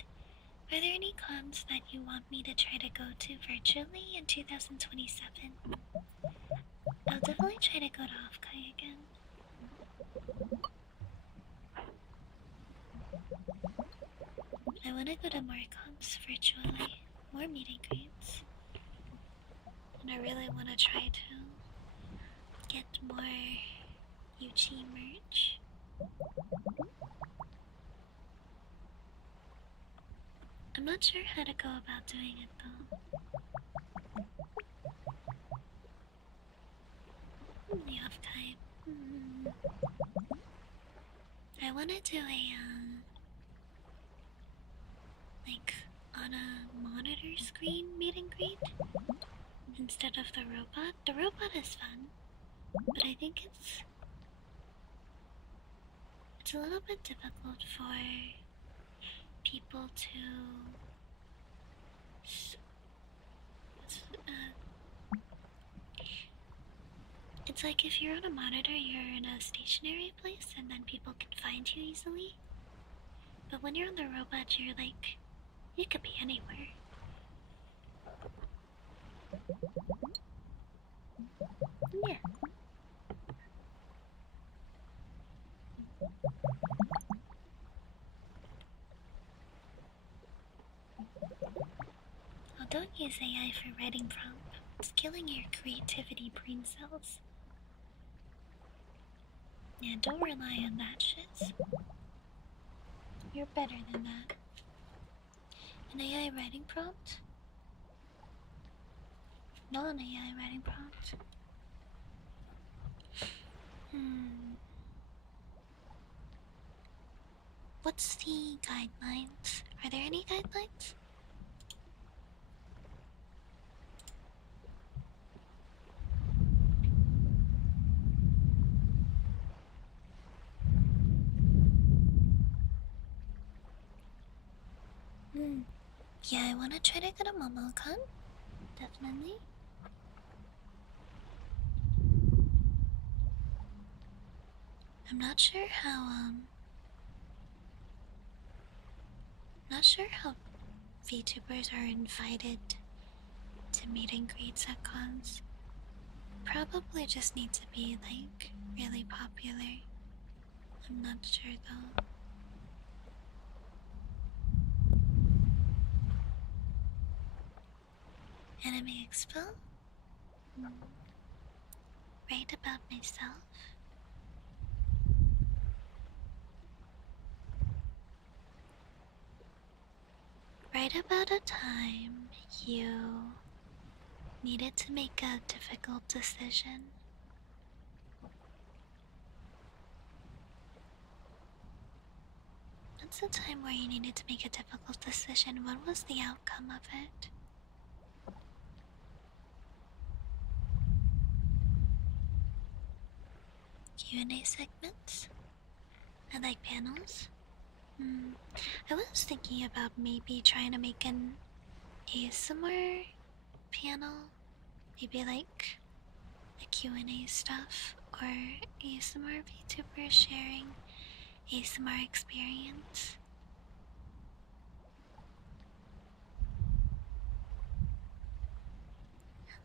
Are there any cons that you want me to try to go to virtually in 2027? I'll definitely try to go to Offkai again. I want to go to more cons virtually, more meet and greets. And I really want to try to get more Yuchi merch. I'm not sure how to go about doing it though. The Offkai. I want to do a like on a monitor screen meet and greet instead of the robot. The robot is fun, but I think it's a little bit difficult for people to it's like if you're on a monitor, you're in a stationary place and then people can find you easily. But when you're on the robot, you're like, you could be anywhere. Yeah. Oh, don't use AI for writing prompt. It's killing your creativity brain cells. Yeah, don't rely on that shit. You're better than that. An AI writing prompt? Non-AI writing prompt. What's the guidelines? Are there any guidelines? Yeah, I wanna try to get a MomoCon. Definitely. I'm not sure how, VTubers are invited to meet and greets at cons. Probably just need to be, like, really popular. I'm not sure though. Anime Expo? Write about myself? Write about a time you needed to make a difficult decision. What's the time where you needed to make a difficult decision? What was the outcome of it? Q&A segments? I like panels. I was thinking about maybe trying to make an ASMR panel. Maybe like the Q&A stuff, or ASMR VTubers sharing ASMR experience.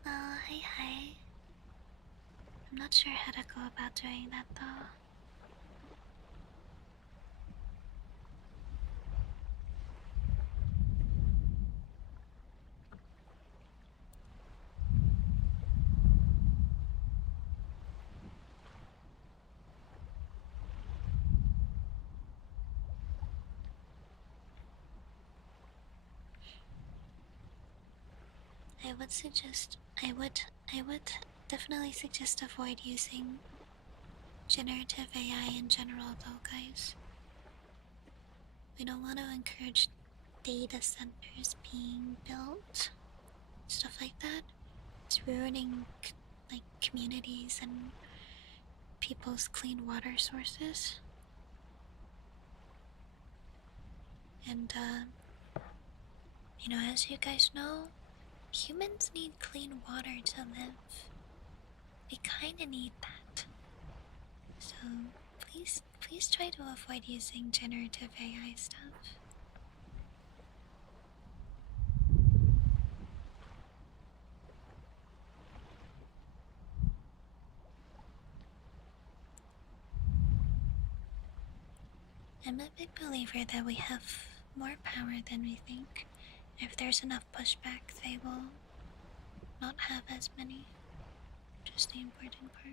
Hello, hi. I'm not sure how to go about doing that though. I would definitely suggest avoid using generative AI in general though, guys. We don't want to encourage data centers being built, stuff like that. It's ruining like communities and people's clean water sources. And, as you guys know, humans need clean water to live. We kinda need that. So, please try to avoid using generative AI stuff. I'm a big believer that we have more power than we think. If there's enough pushback, they will not have as many. Just the important part.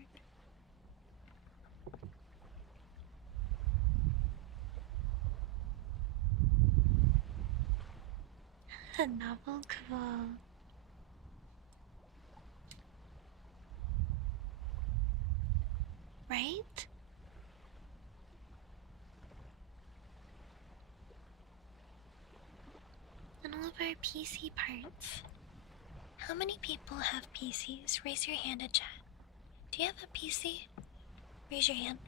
A novel cool. Right? And all of our PC parts. How many people have PCs? Raise your hand in chat. Do you have a PC? Raise your hand.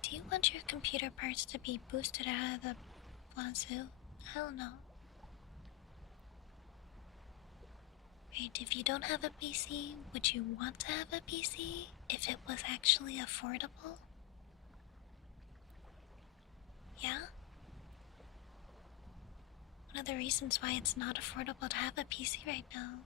Do you want your computer parts to be boosted out of the wazoo? Hell no. Right, if you don't have a PC, would you want to have a PC if it was actually affordable? Yeah? One of the reasons why it's not affordable to have a PC right now.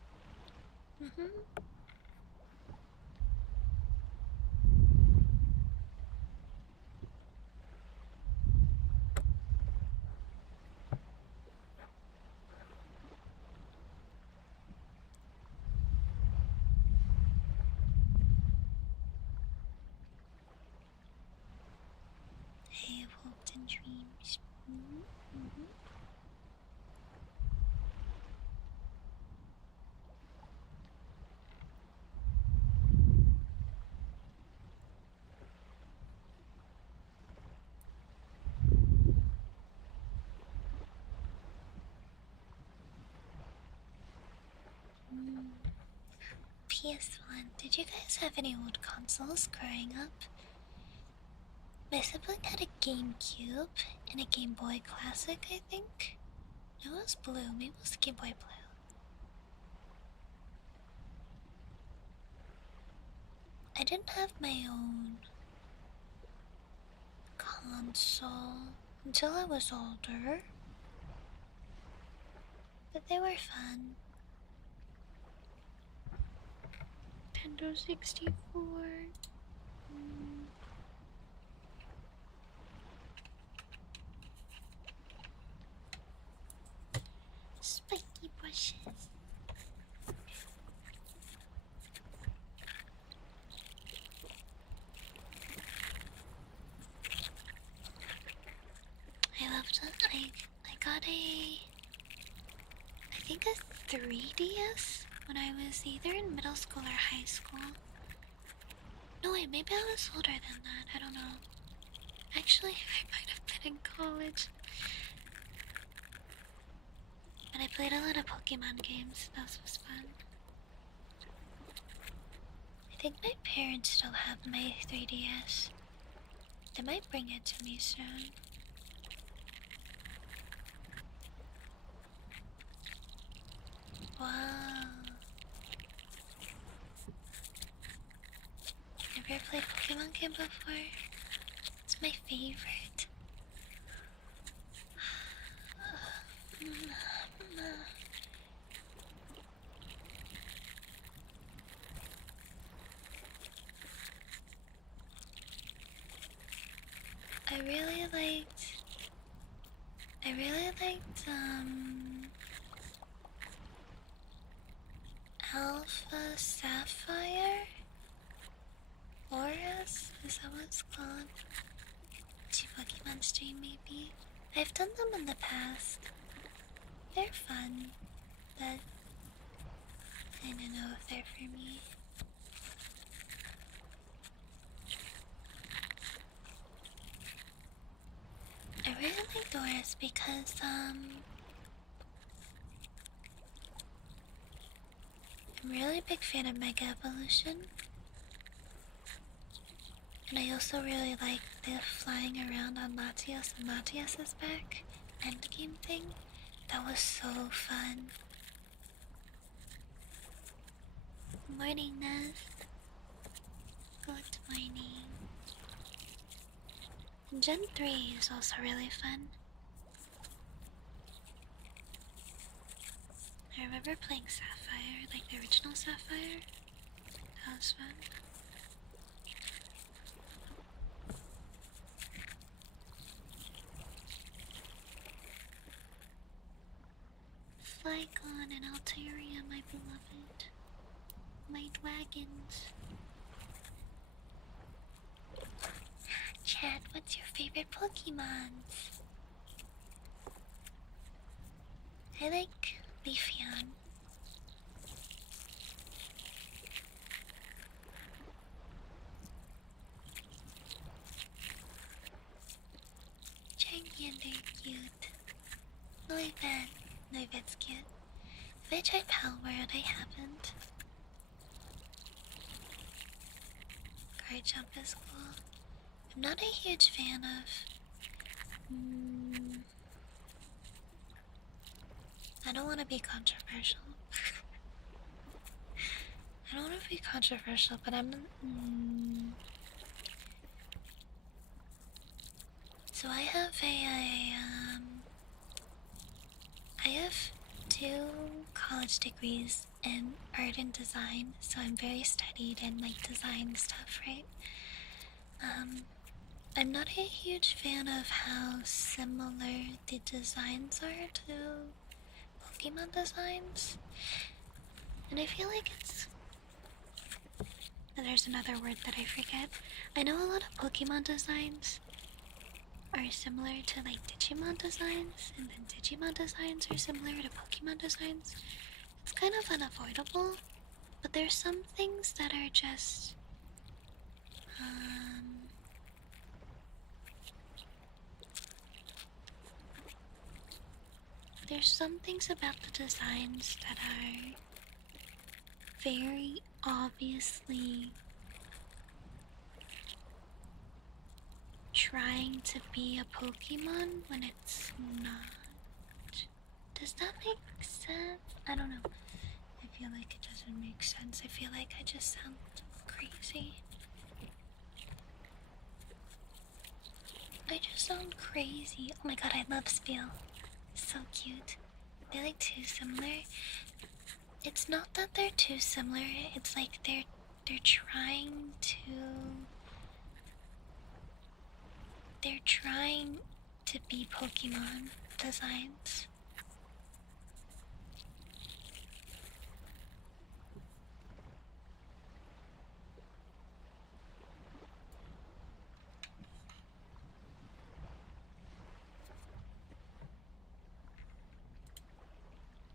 I have hoped and dreams. PS1. Did you guys have any old consoles growing up? My sibling had a GameCube and a Game Boy Classic, I think. It was blue, maybe it was Game Boy Blue. I didn't have my own console until I was older, but they were fun. Nintendo 64. Spiky bushes. I loved it. I got I think a 3DS when I was either in middle school or high school. No wait, maybe I was older than that. I don't know. Actually, I might have been in college. But I played a lot of Pokemon games. That was fun. I think my parents still have my 3DS. They might bring it to me soon. Wow. Never played Pokemon game before? It's my favorite. I really liked Alpha Sapphire? Auras? Is that what it's called? Two Pokemon stream maybe? I've done them in the past. They're fun, but I don't know if they're for me. I really like Doris because, I'm really a big fan of Mega Evolution. And I also really like the flying around on Latios and Latias's back endgame thing. That was so fun. Morning, Nest. Good morning. Gen 3 is also really fun. I remember playing Sapphire, like the original Sapphire. That was fun. Flygon and Altaria, my beloved. My wagons. Chad, what's your favorite Pokemons? I like Leafeon. Charmander, cute. Noibat. Noibat's cute. Have I tried Palworld? I haven't. Guard Jump is cool. I'm not a huge fan of... I don't want to be controversial. I don't want to be controversial, but I'm... So I have I have 2 college degrees in art and design, so I'm very studied in like design stuff, right? I'm not a huge fan of how similar the designs are to Pokemon designs. And I feel like it's... And there's another word that I forget. I know a lot of Pokemon designs are similar to like Digimon designs, and then Digimon designs are similar to Pokemon designs. It's kind of unavoidable, but there's some things that are just there's some things about the designs that are very obviously trying to be a Pokemon when it's not. Does that make sense? I don't know. I feel like it doesn't make sense. I feel like I just sound crazy. I just sound crazy. Oh my god, I love Spiel. So cute. They're like too similar. It's not that they're too similar. It's like they're trying to... They're trying to be Pokemon designs.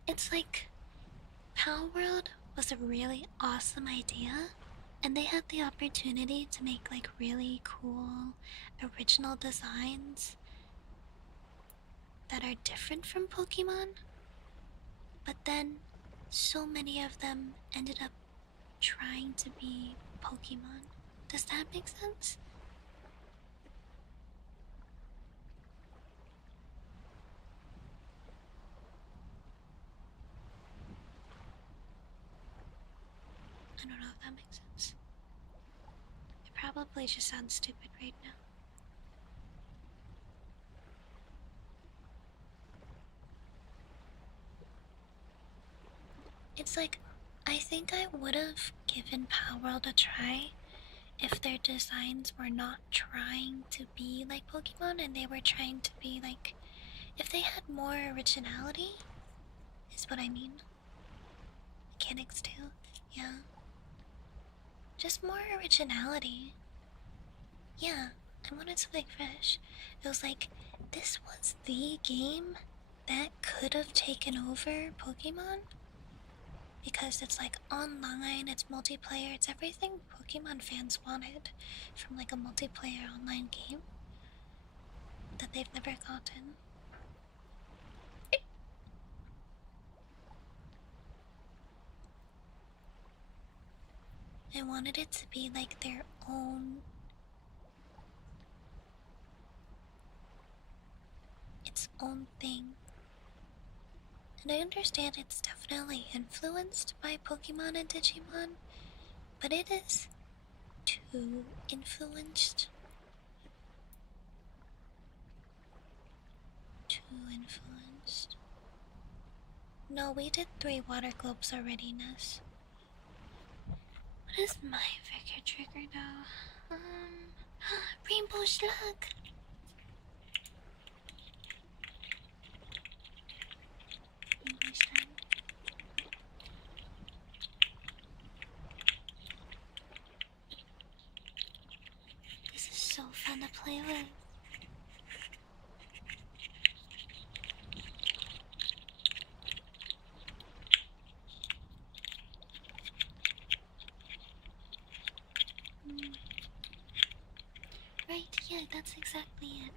It's like Palworld was a really awesome idea, and they had the opportunity to make like really cool original designs that are different from Pokemon, but then so many of them ended up trying to be Pokemon. Does that make sense? I don't know if that makes sense. It probably just sounds stupid right now. It's like, I think I would have given Palworld a try if their designs were not trying to be like Pokemon and they were trying to be like... If they had more originality, is what I mean. Mechanics too, yeah. Just more originality. Yeah, I wanted something fresh. It was like, this was the game that could have taken over Pokemon. Because it's like online, it's multiplayer, it's everything Pokemon fans wanted from like a multiplayer online game that they've never gotten. I wanted it to be like their own its own thing. And I understand it's definitely influenced by Pokemon and Digimon, but it is too influenced. Too influenced. No, we did 3 water globes already, Ness. What is my Vicar trigger though? Rainbow Slug! Rainbow Slug. This is so fun to play with. Right, yeah, that's exactly it.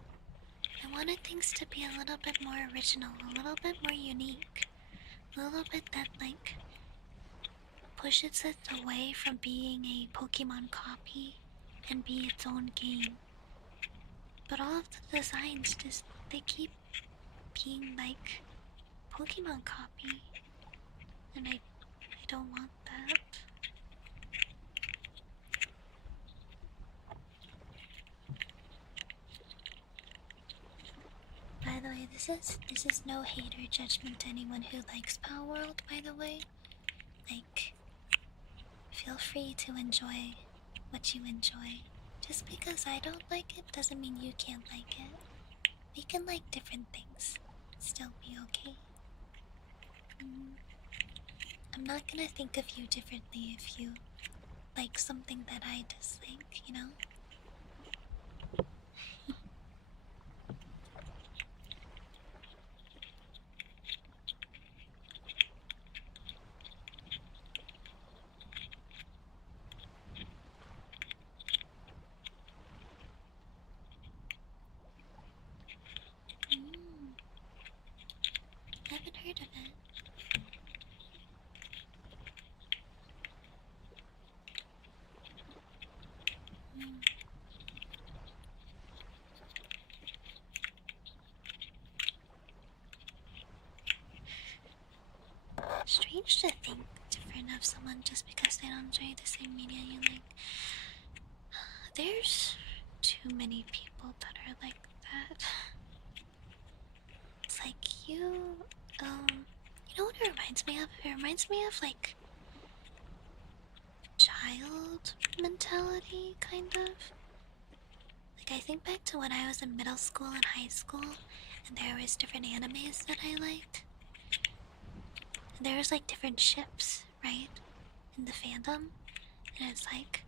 I wanted things to be a little bit more original, a little bit more unique. A little bit that, like, pushes it away from being a Pokemon copy and be its own game. But all of the designs just, they keep being like Pokemon copy. And I don't want that. By the way, this is no hate or judgment to anyone who likes Power World, by the way. Like, feel free to enjoy what you enjoy. Just because I don't like it doesn't mean you can't like it. We can like different things, still be okay. I'm not gonna think of you differently if you like something that I dislike, you know? I haven't heard of it. Strange to think different of someone just because they don't enjoy the same media you like. There's too many people that are like that. It's like you know what it reminds me of? It reminds me of like child mentality, kind of. Like I think back to when I was in middle school and high school and there was different animes that I liked. And there was like different ships, right? In the fandom. And it's like,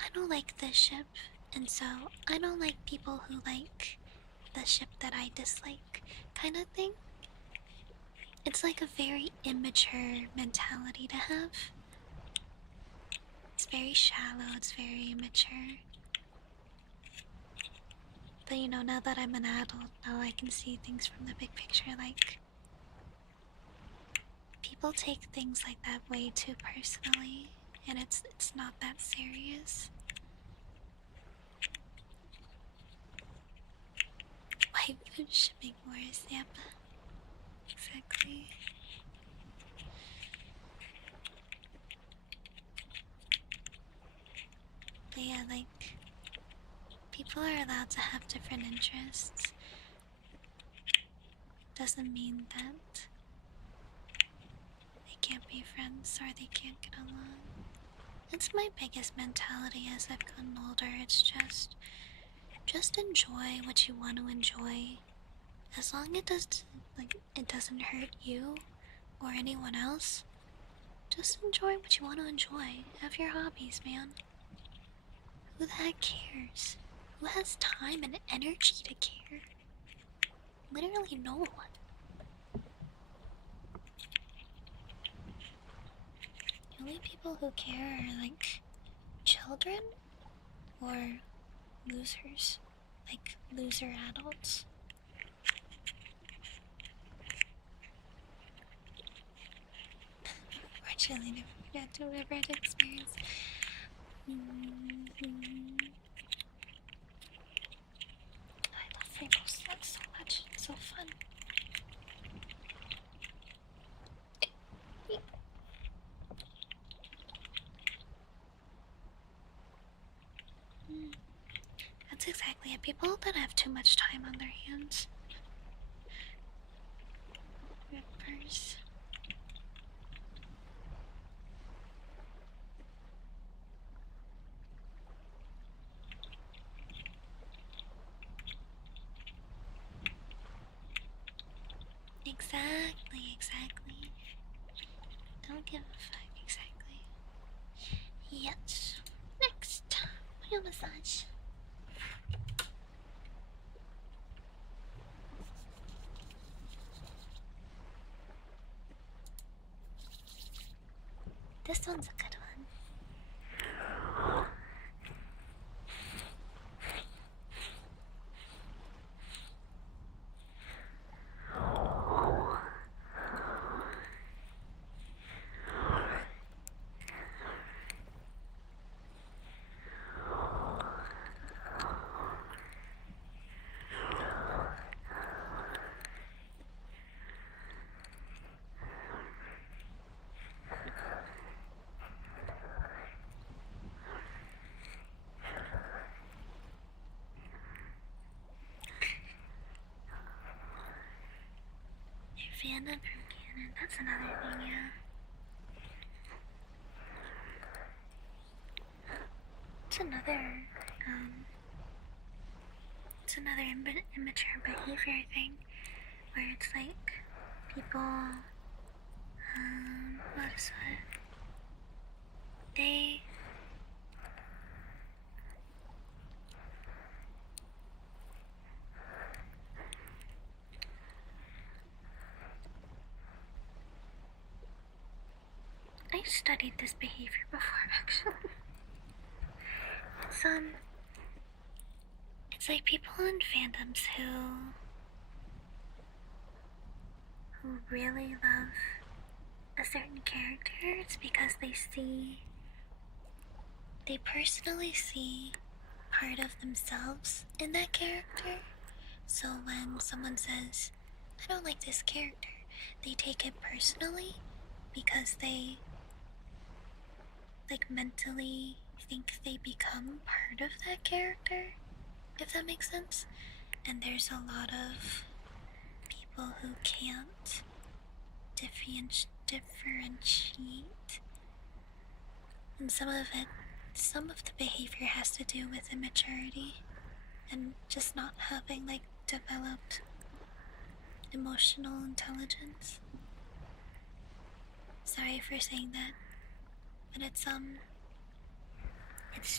I don't like this ship, and so I don't like people who like the ship that I dislike, kind of thing. It's like a very immature mentality to have. It's very shallow, it's very immature. But you know, now that I'm an adult, now I can see things from the big picture, like people take things like that way too personally, and it's not that serious. White shipping wars, yep. Exactly. But yeah, like, people are allowed to have different interests. Doesn't mean that they can't be friends or they can't get along. It's my biggest mentality as I've gotten older. It's just enjoy what you want to enjoy. As long as it doesn't hurt you or anyone else, just enjoy what you want to enjoy. Have your hobbies, man. Who the heck cares? Who has time and energy to care? Literally no one. The only people who care are like children or losers, like loser adults. Fortunately, never forgot to ever had experience. I love Rainbow Slug so much. It's so fun. Yeah, people that have too much time on their hands. Rippers. Exactly. Don't give a fuck, exactly. Yes. Next, oil massage. This one's a good one. Your fandom from Canon, that's another thing, yeah. It's another immature behavior thing, where it's like, people, what is it? They I studied this behavior before, actually. It's like people in fandoms who really love a certain character. It's because they personally see part of themselves in that character. So when someone says, I don't like this character, they take it personally because they like mentally think they become part of that character, if that makes sense. And there's a lot of people who can't differentiate. And some of the behavior has to do with immaturity and just not having like developed emotional intelligence. Sorry for saying that, but it's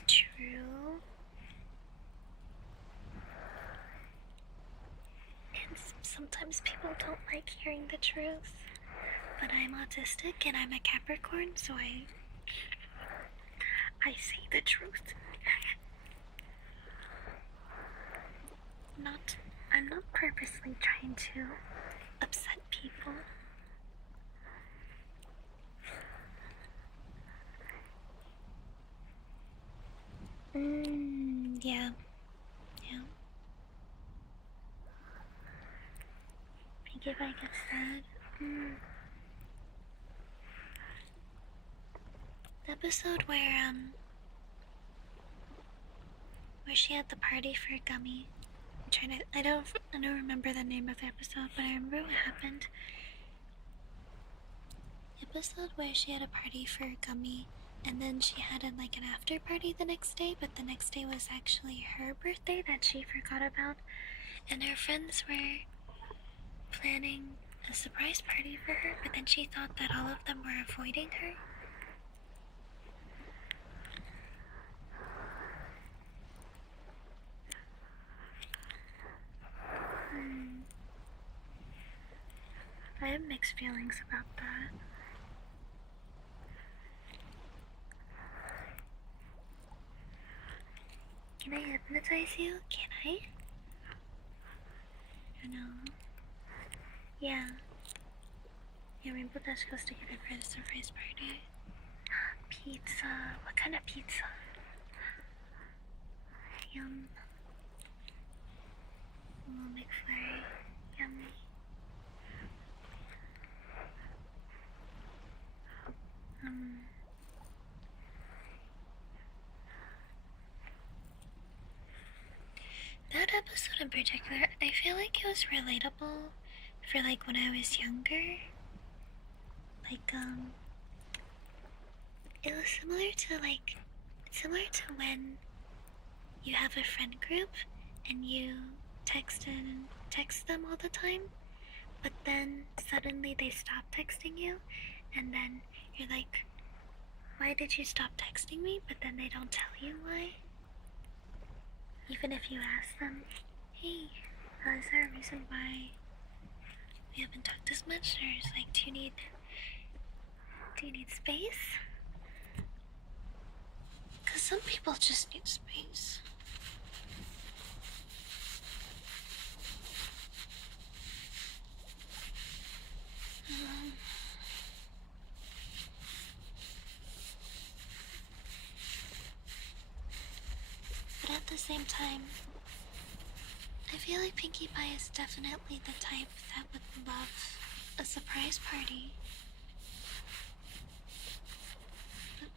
true. And sometimes people don't like hearing the truth. But I'm autistic and I'm a Capricorn, so I say the truth. I'm not purposely trying to upset people. Yeah. Think if I get sad. The episode where she had the party for Gummy. I don't remember the name of the episode, but I remember what happened. The episode where she had a party for Gummy, and then she had an after party the next day, but the next day was actually her birthday that she forgot about, and her friends were planning a surprise party for her, but then she thought that all of them were avoiding her. I have mixed feelings about that. Can I hypnotize you? Can I? I don't know. Yeah. Yeah, we put that supposed to get it for the surprise party. Pizza. What kind of pizza? Yum. Oh, McFlurry. Yummy. one in particular, I feel like it was relatable for like when I was younger. Like, it was similar to when you have a friend group and you text them all the time, but then suddenly they stop texting you, and then you're like, why did you stop texting me? But then they don't tell you why. Even if you ask them, hey, is there a reason why we haven't talked as much? Or is like, do you need space? Because some people just need space. But at the same time, I feel like Pinkie Pie is definitely the type that would love a surprise party. But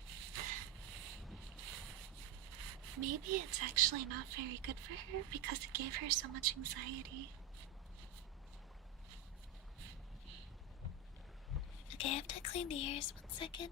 maybe it's actually not very good for her because it gave her so much anxiety. Okay, I have to clean the ears. 1 second.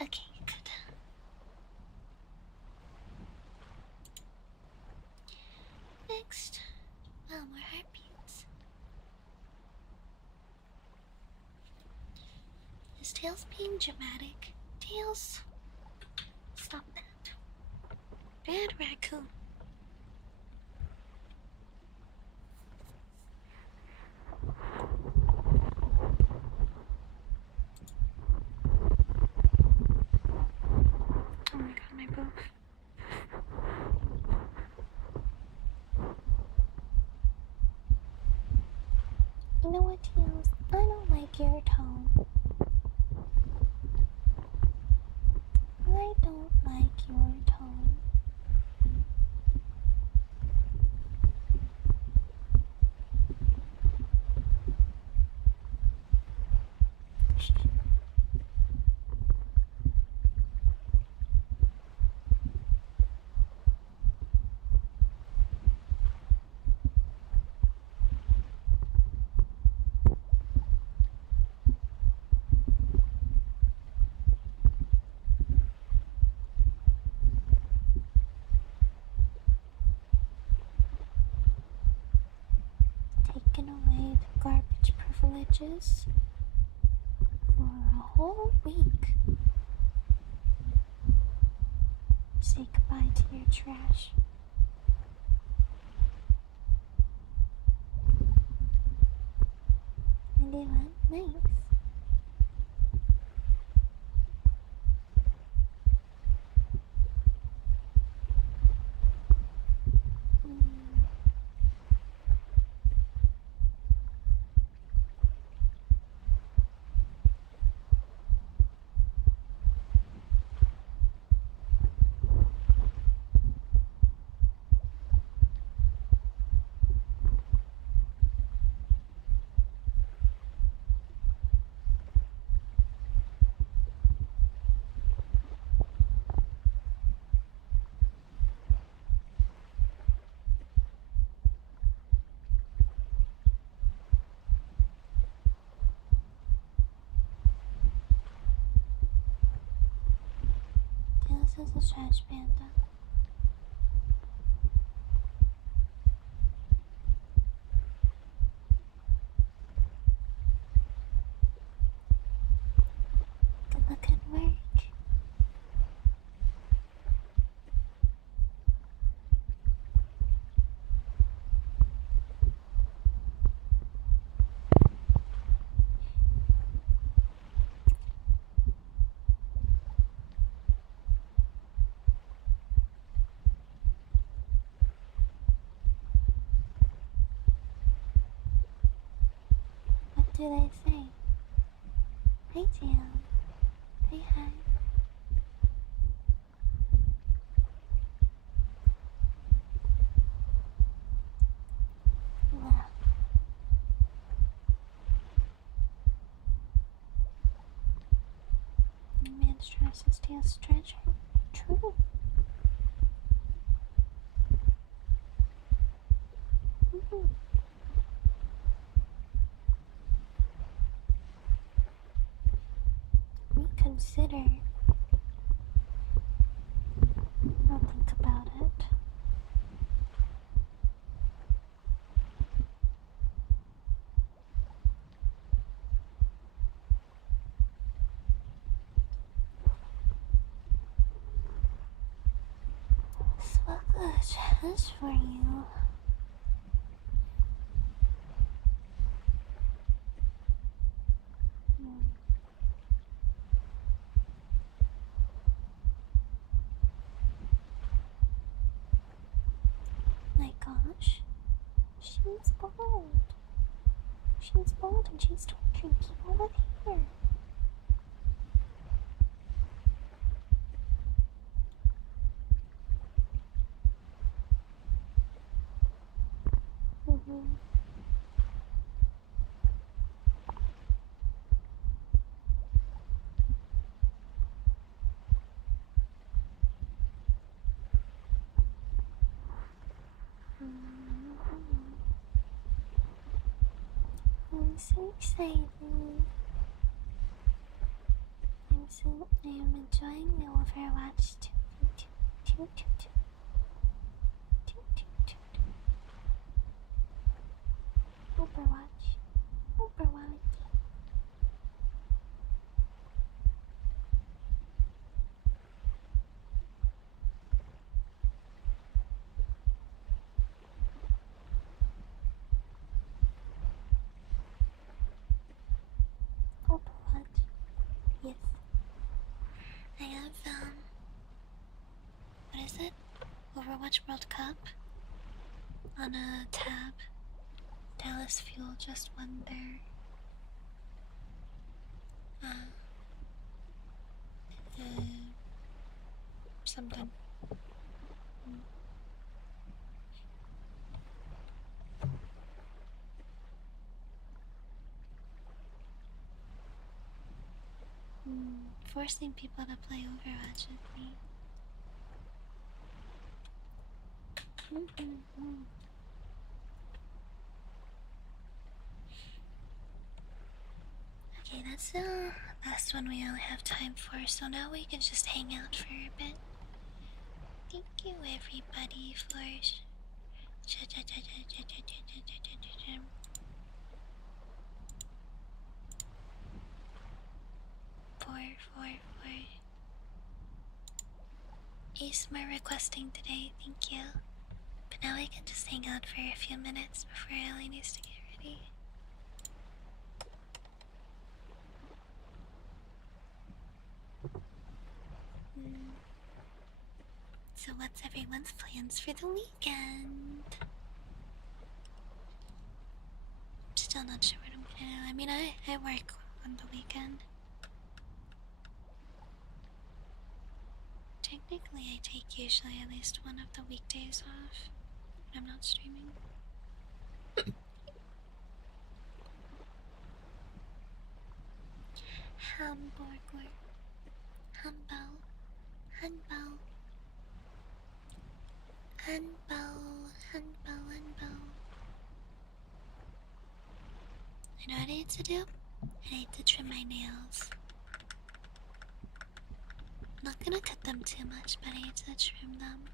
Okay, good. Next. Oh, more heartbeats. Is Tails being dramatic? Tails, stop that. Bad raccoon. Oh my god, my boob. You know what, Tails? I don't like your tone. I don't like your tone. Taking away the garbage privileges for a whole week. Say goodbye to your trash. And they went nice. Tails is a trash panda. Good luck at work. do they say? Hi, Jam. Hi, hi. Wow. Man's dress is still stretching. True. Reconsider. I'll think about it. Swap a chance for you. My gosh, she's bold. She's bold and she's torturing people with hair. I'm so excited. I am enjoying the Overwatch 2. Overwatch. Yes. I have, what is it? Overwatch World Cup on a tab. Dallas Fuel just won their something. Forcing people to play Overwatch with me. Okay, that's the last one we only have time for, so now we can just hang out for a bit. Thank you everybody for ASMR requesting today, thank you. But now I can just hang out for a few minutes before Ellie needs to get ready. So what's everyone's plans for the weekend? Still not sure what I'm gonna do. I mean, I work on the weekend. Technically, I take usually at least one of the weekdays off when I'm not streaming. Hamburger. Handball. You know what I need to do? I need to trim my nails. I'm not gonna cut them too much, but I need to trim them.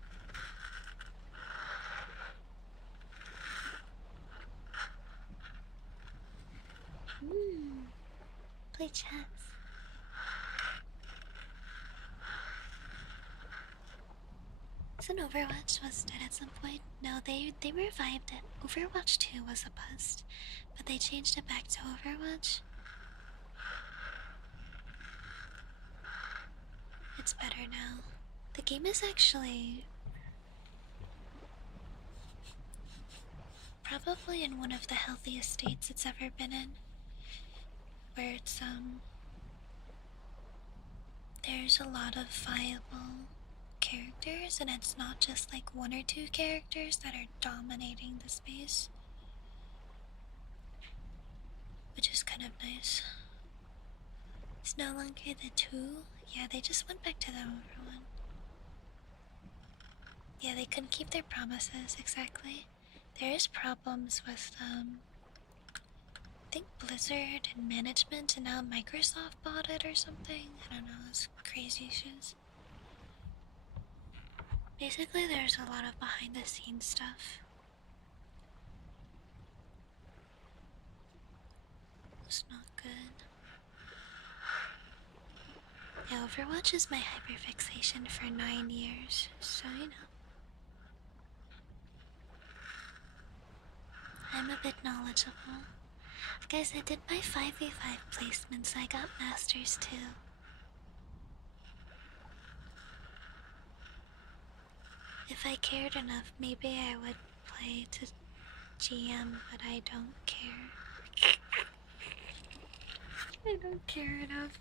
Play chess. Isn't Overwatch was dead at some point? No, they revived it. Overwatch 2 was a bust, but they changed it back to Overwatch. It's better now. The game is actually probably in one of the healthiest states it's ever been in. where it's there's a lot of viable characters, and it's not just like one or two characters that are dominating the space, which is kind of nice. It's no longer the two. Yeah, they just went back to the over one. Yeah, they couldn't keep their promises, exactly. There is problems with, I think Blizzard and management, and now Microsoft bought it or something. I don't know, it's crazy issues. Basically, there's a lot of behind the scenes stuff. It's not good. Yeah, Overwatch is my hyperfixation for 9 years, so you know. I'm a bit knowledgeable. Guys, I did my 5v5 placements, I got masters too. If I cared enough, maybe I would play to GM, but I don't care. I don't care enough.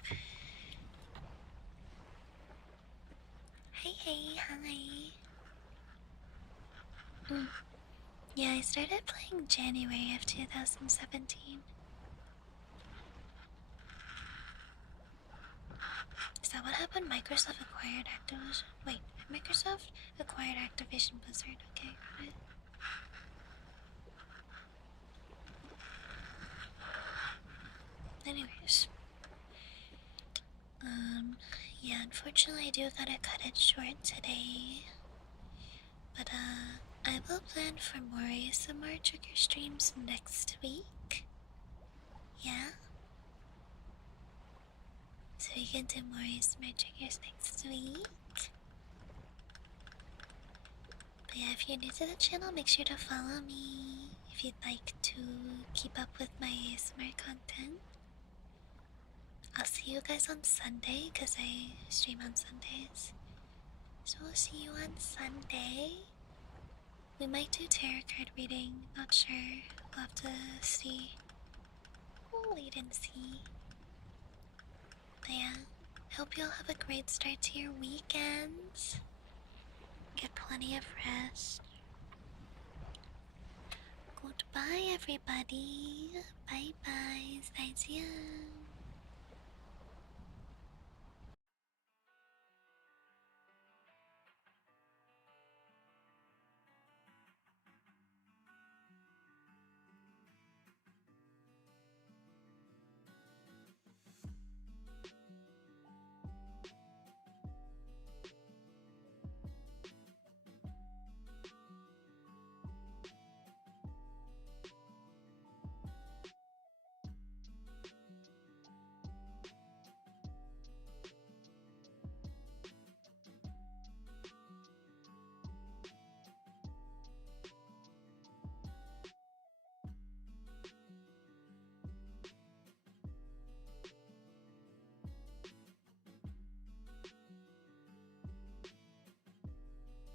Hey, hi. Yeah, I started playing January of 2017. Is that what happened? Microsoft acquired Activision. Wait, Microsoft acquired Activision Blizzard. Okay, got it. Anyways. Yeah, unfortunately I do gotta cut it short today. But, I will plan for more ASMR trigger streams next week. Yeah? So we can do more ASMR triggers next week. But yeah, if you're new to the channel, make sure to follow me if you'd like to keep up with my ASMR content. I'll see you guys on Sunday, because I stream on Sundays. So we'll see you on Sunday. We might do tarot card reading, not sure. We'll have to see. We'll wait and see. But yeah, hope you all have a great start to your weekends. Get plenty of rest. Goodbye, everybody. Bye bye. 再见.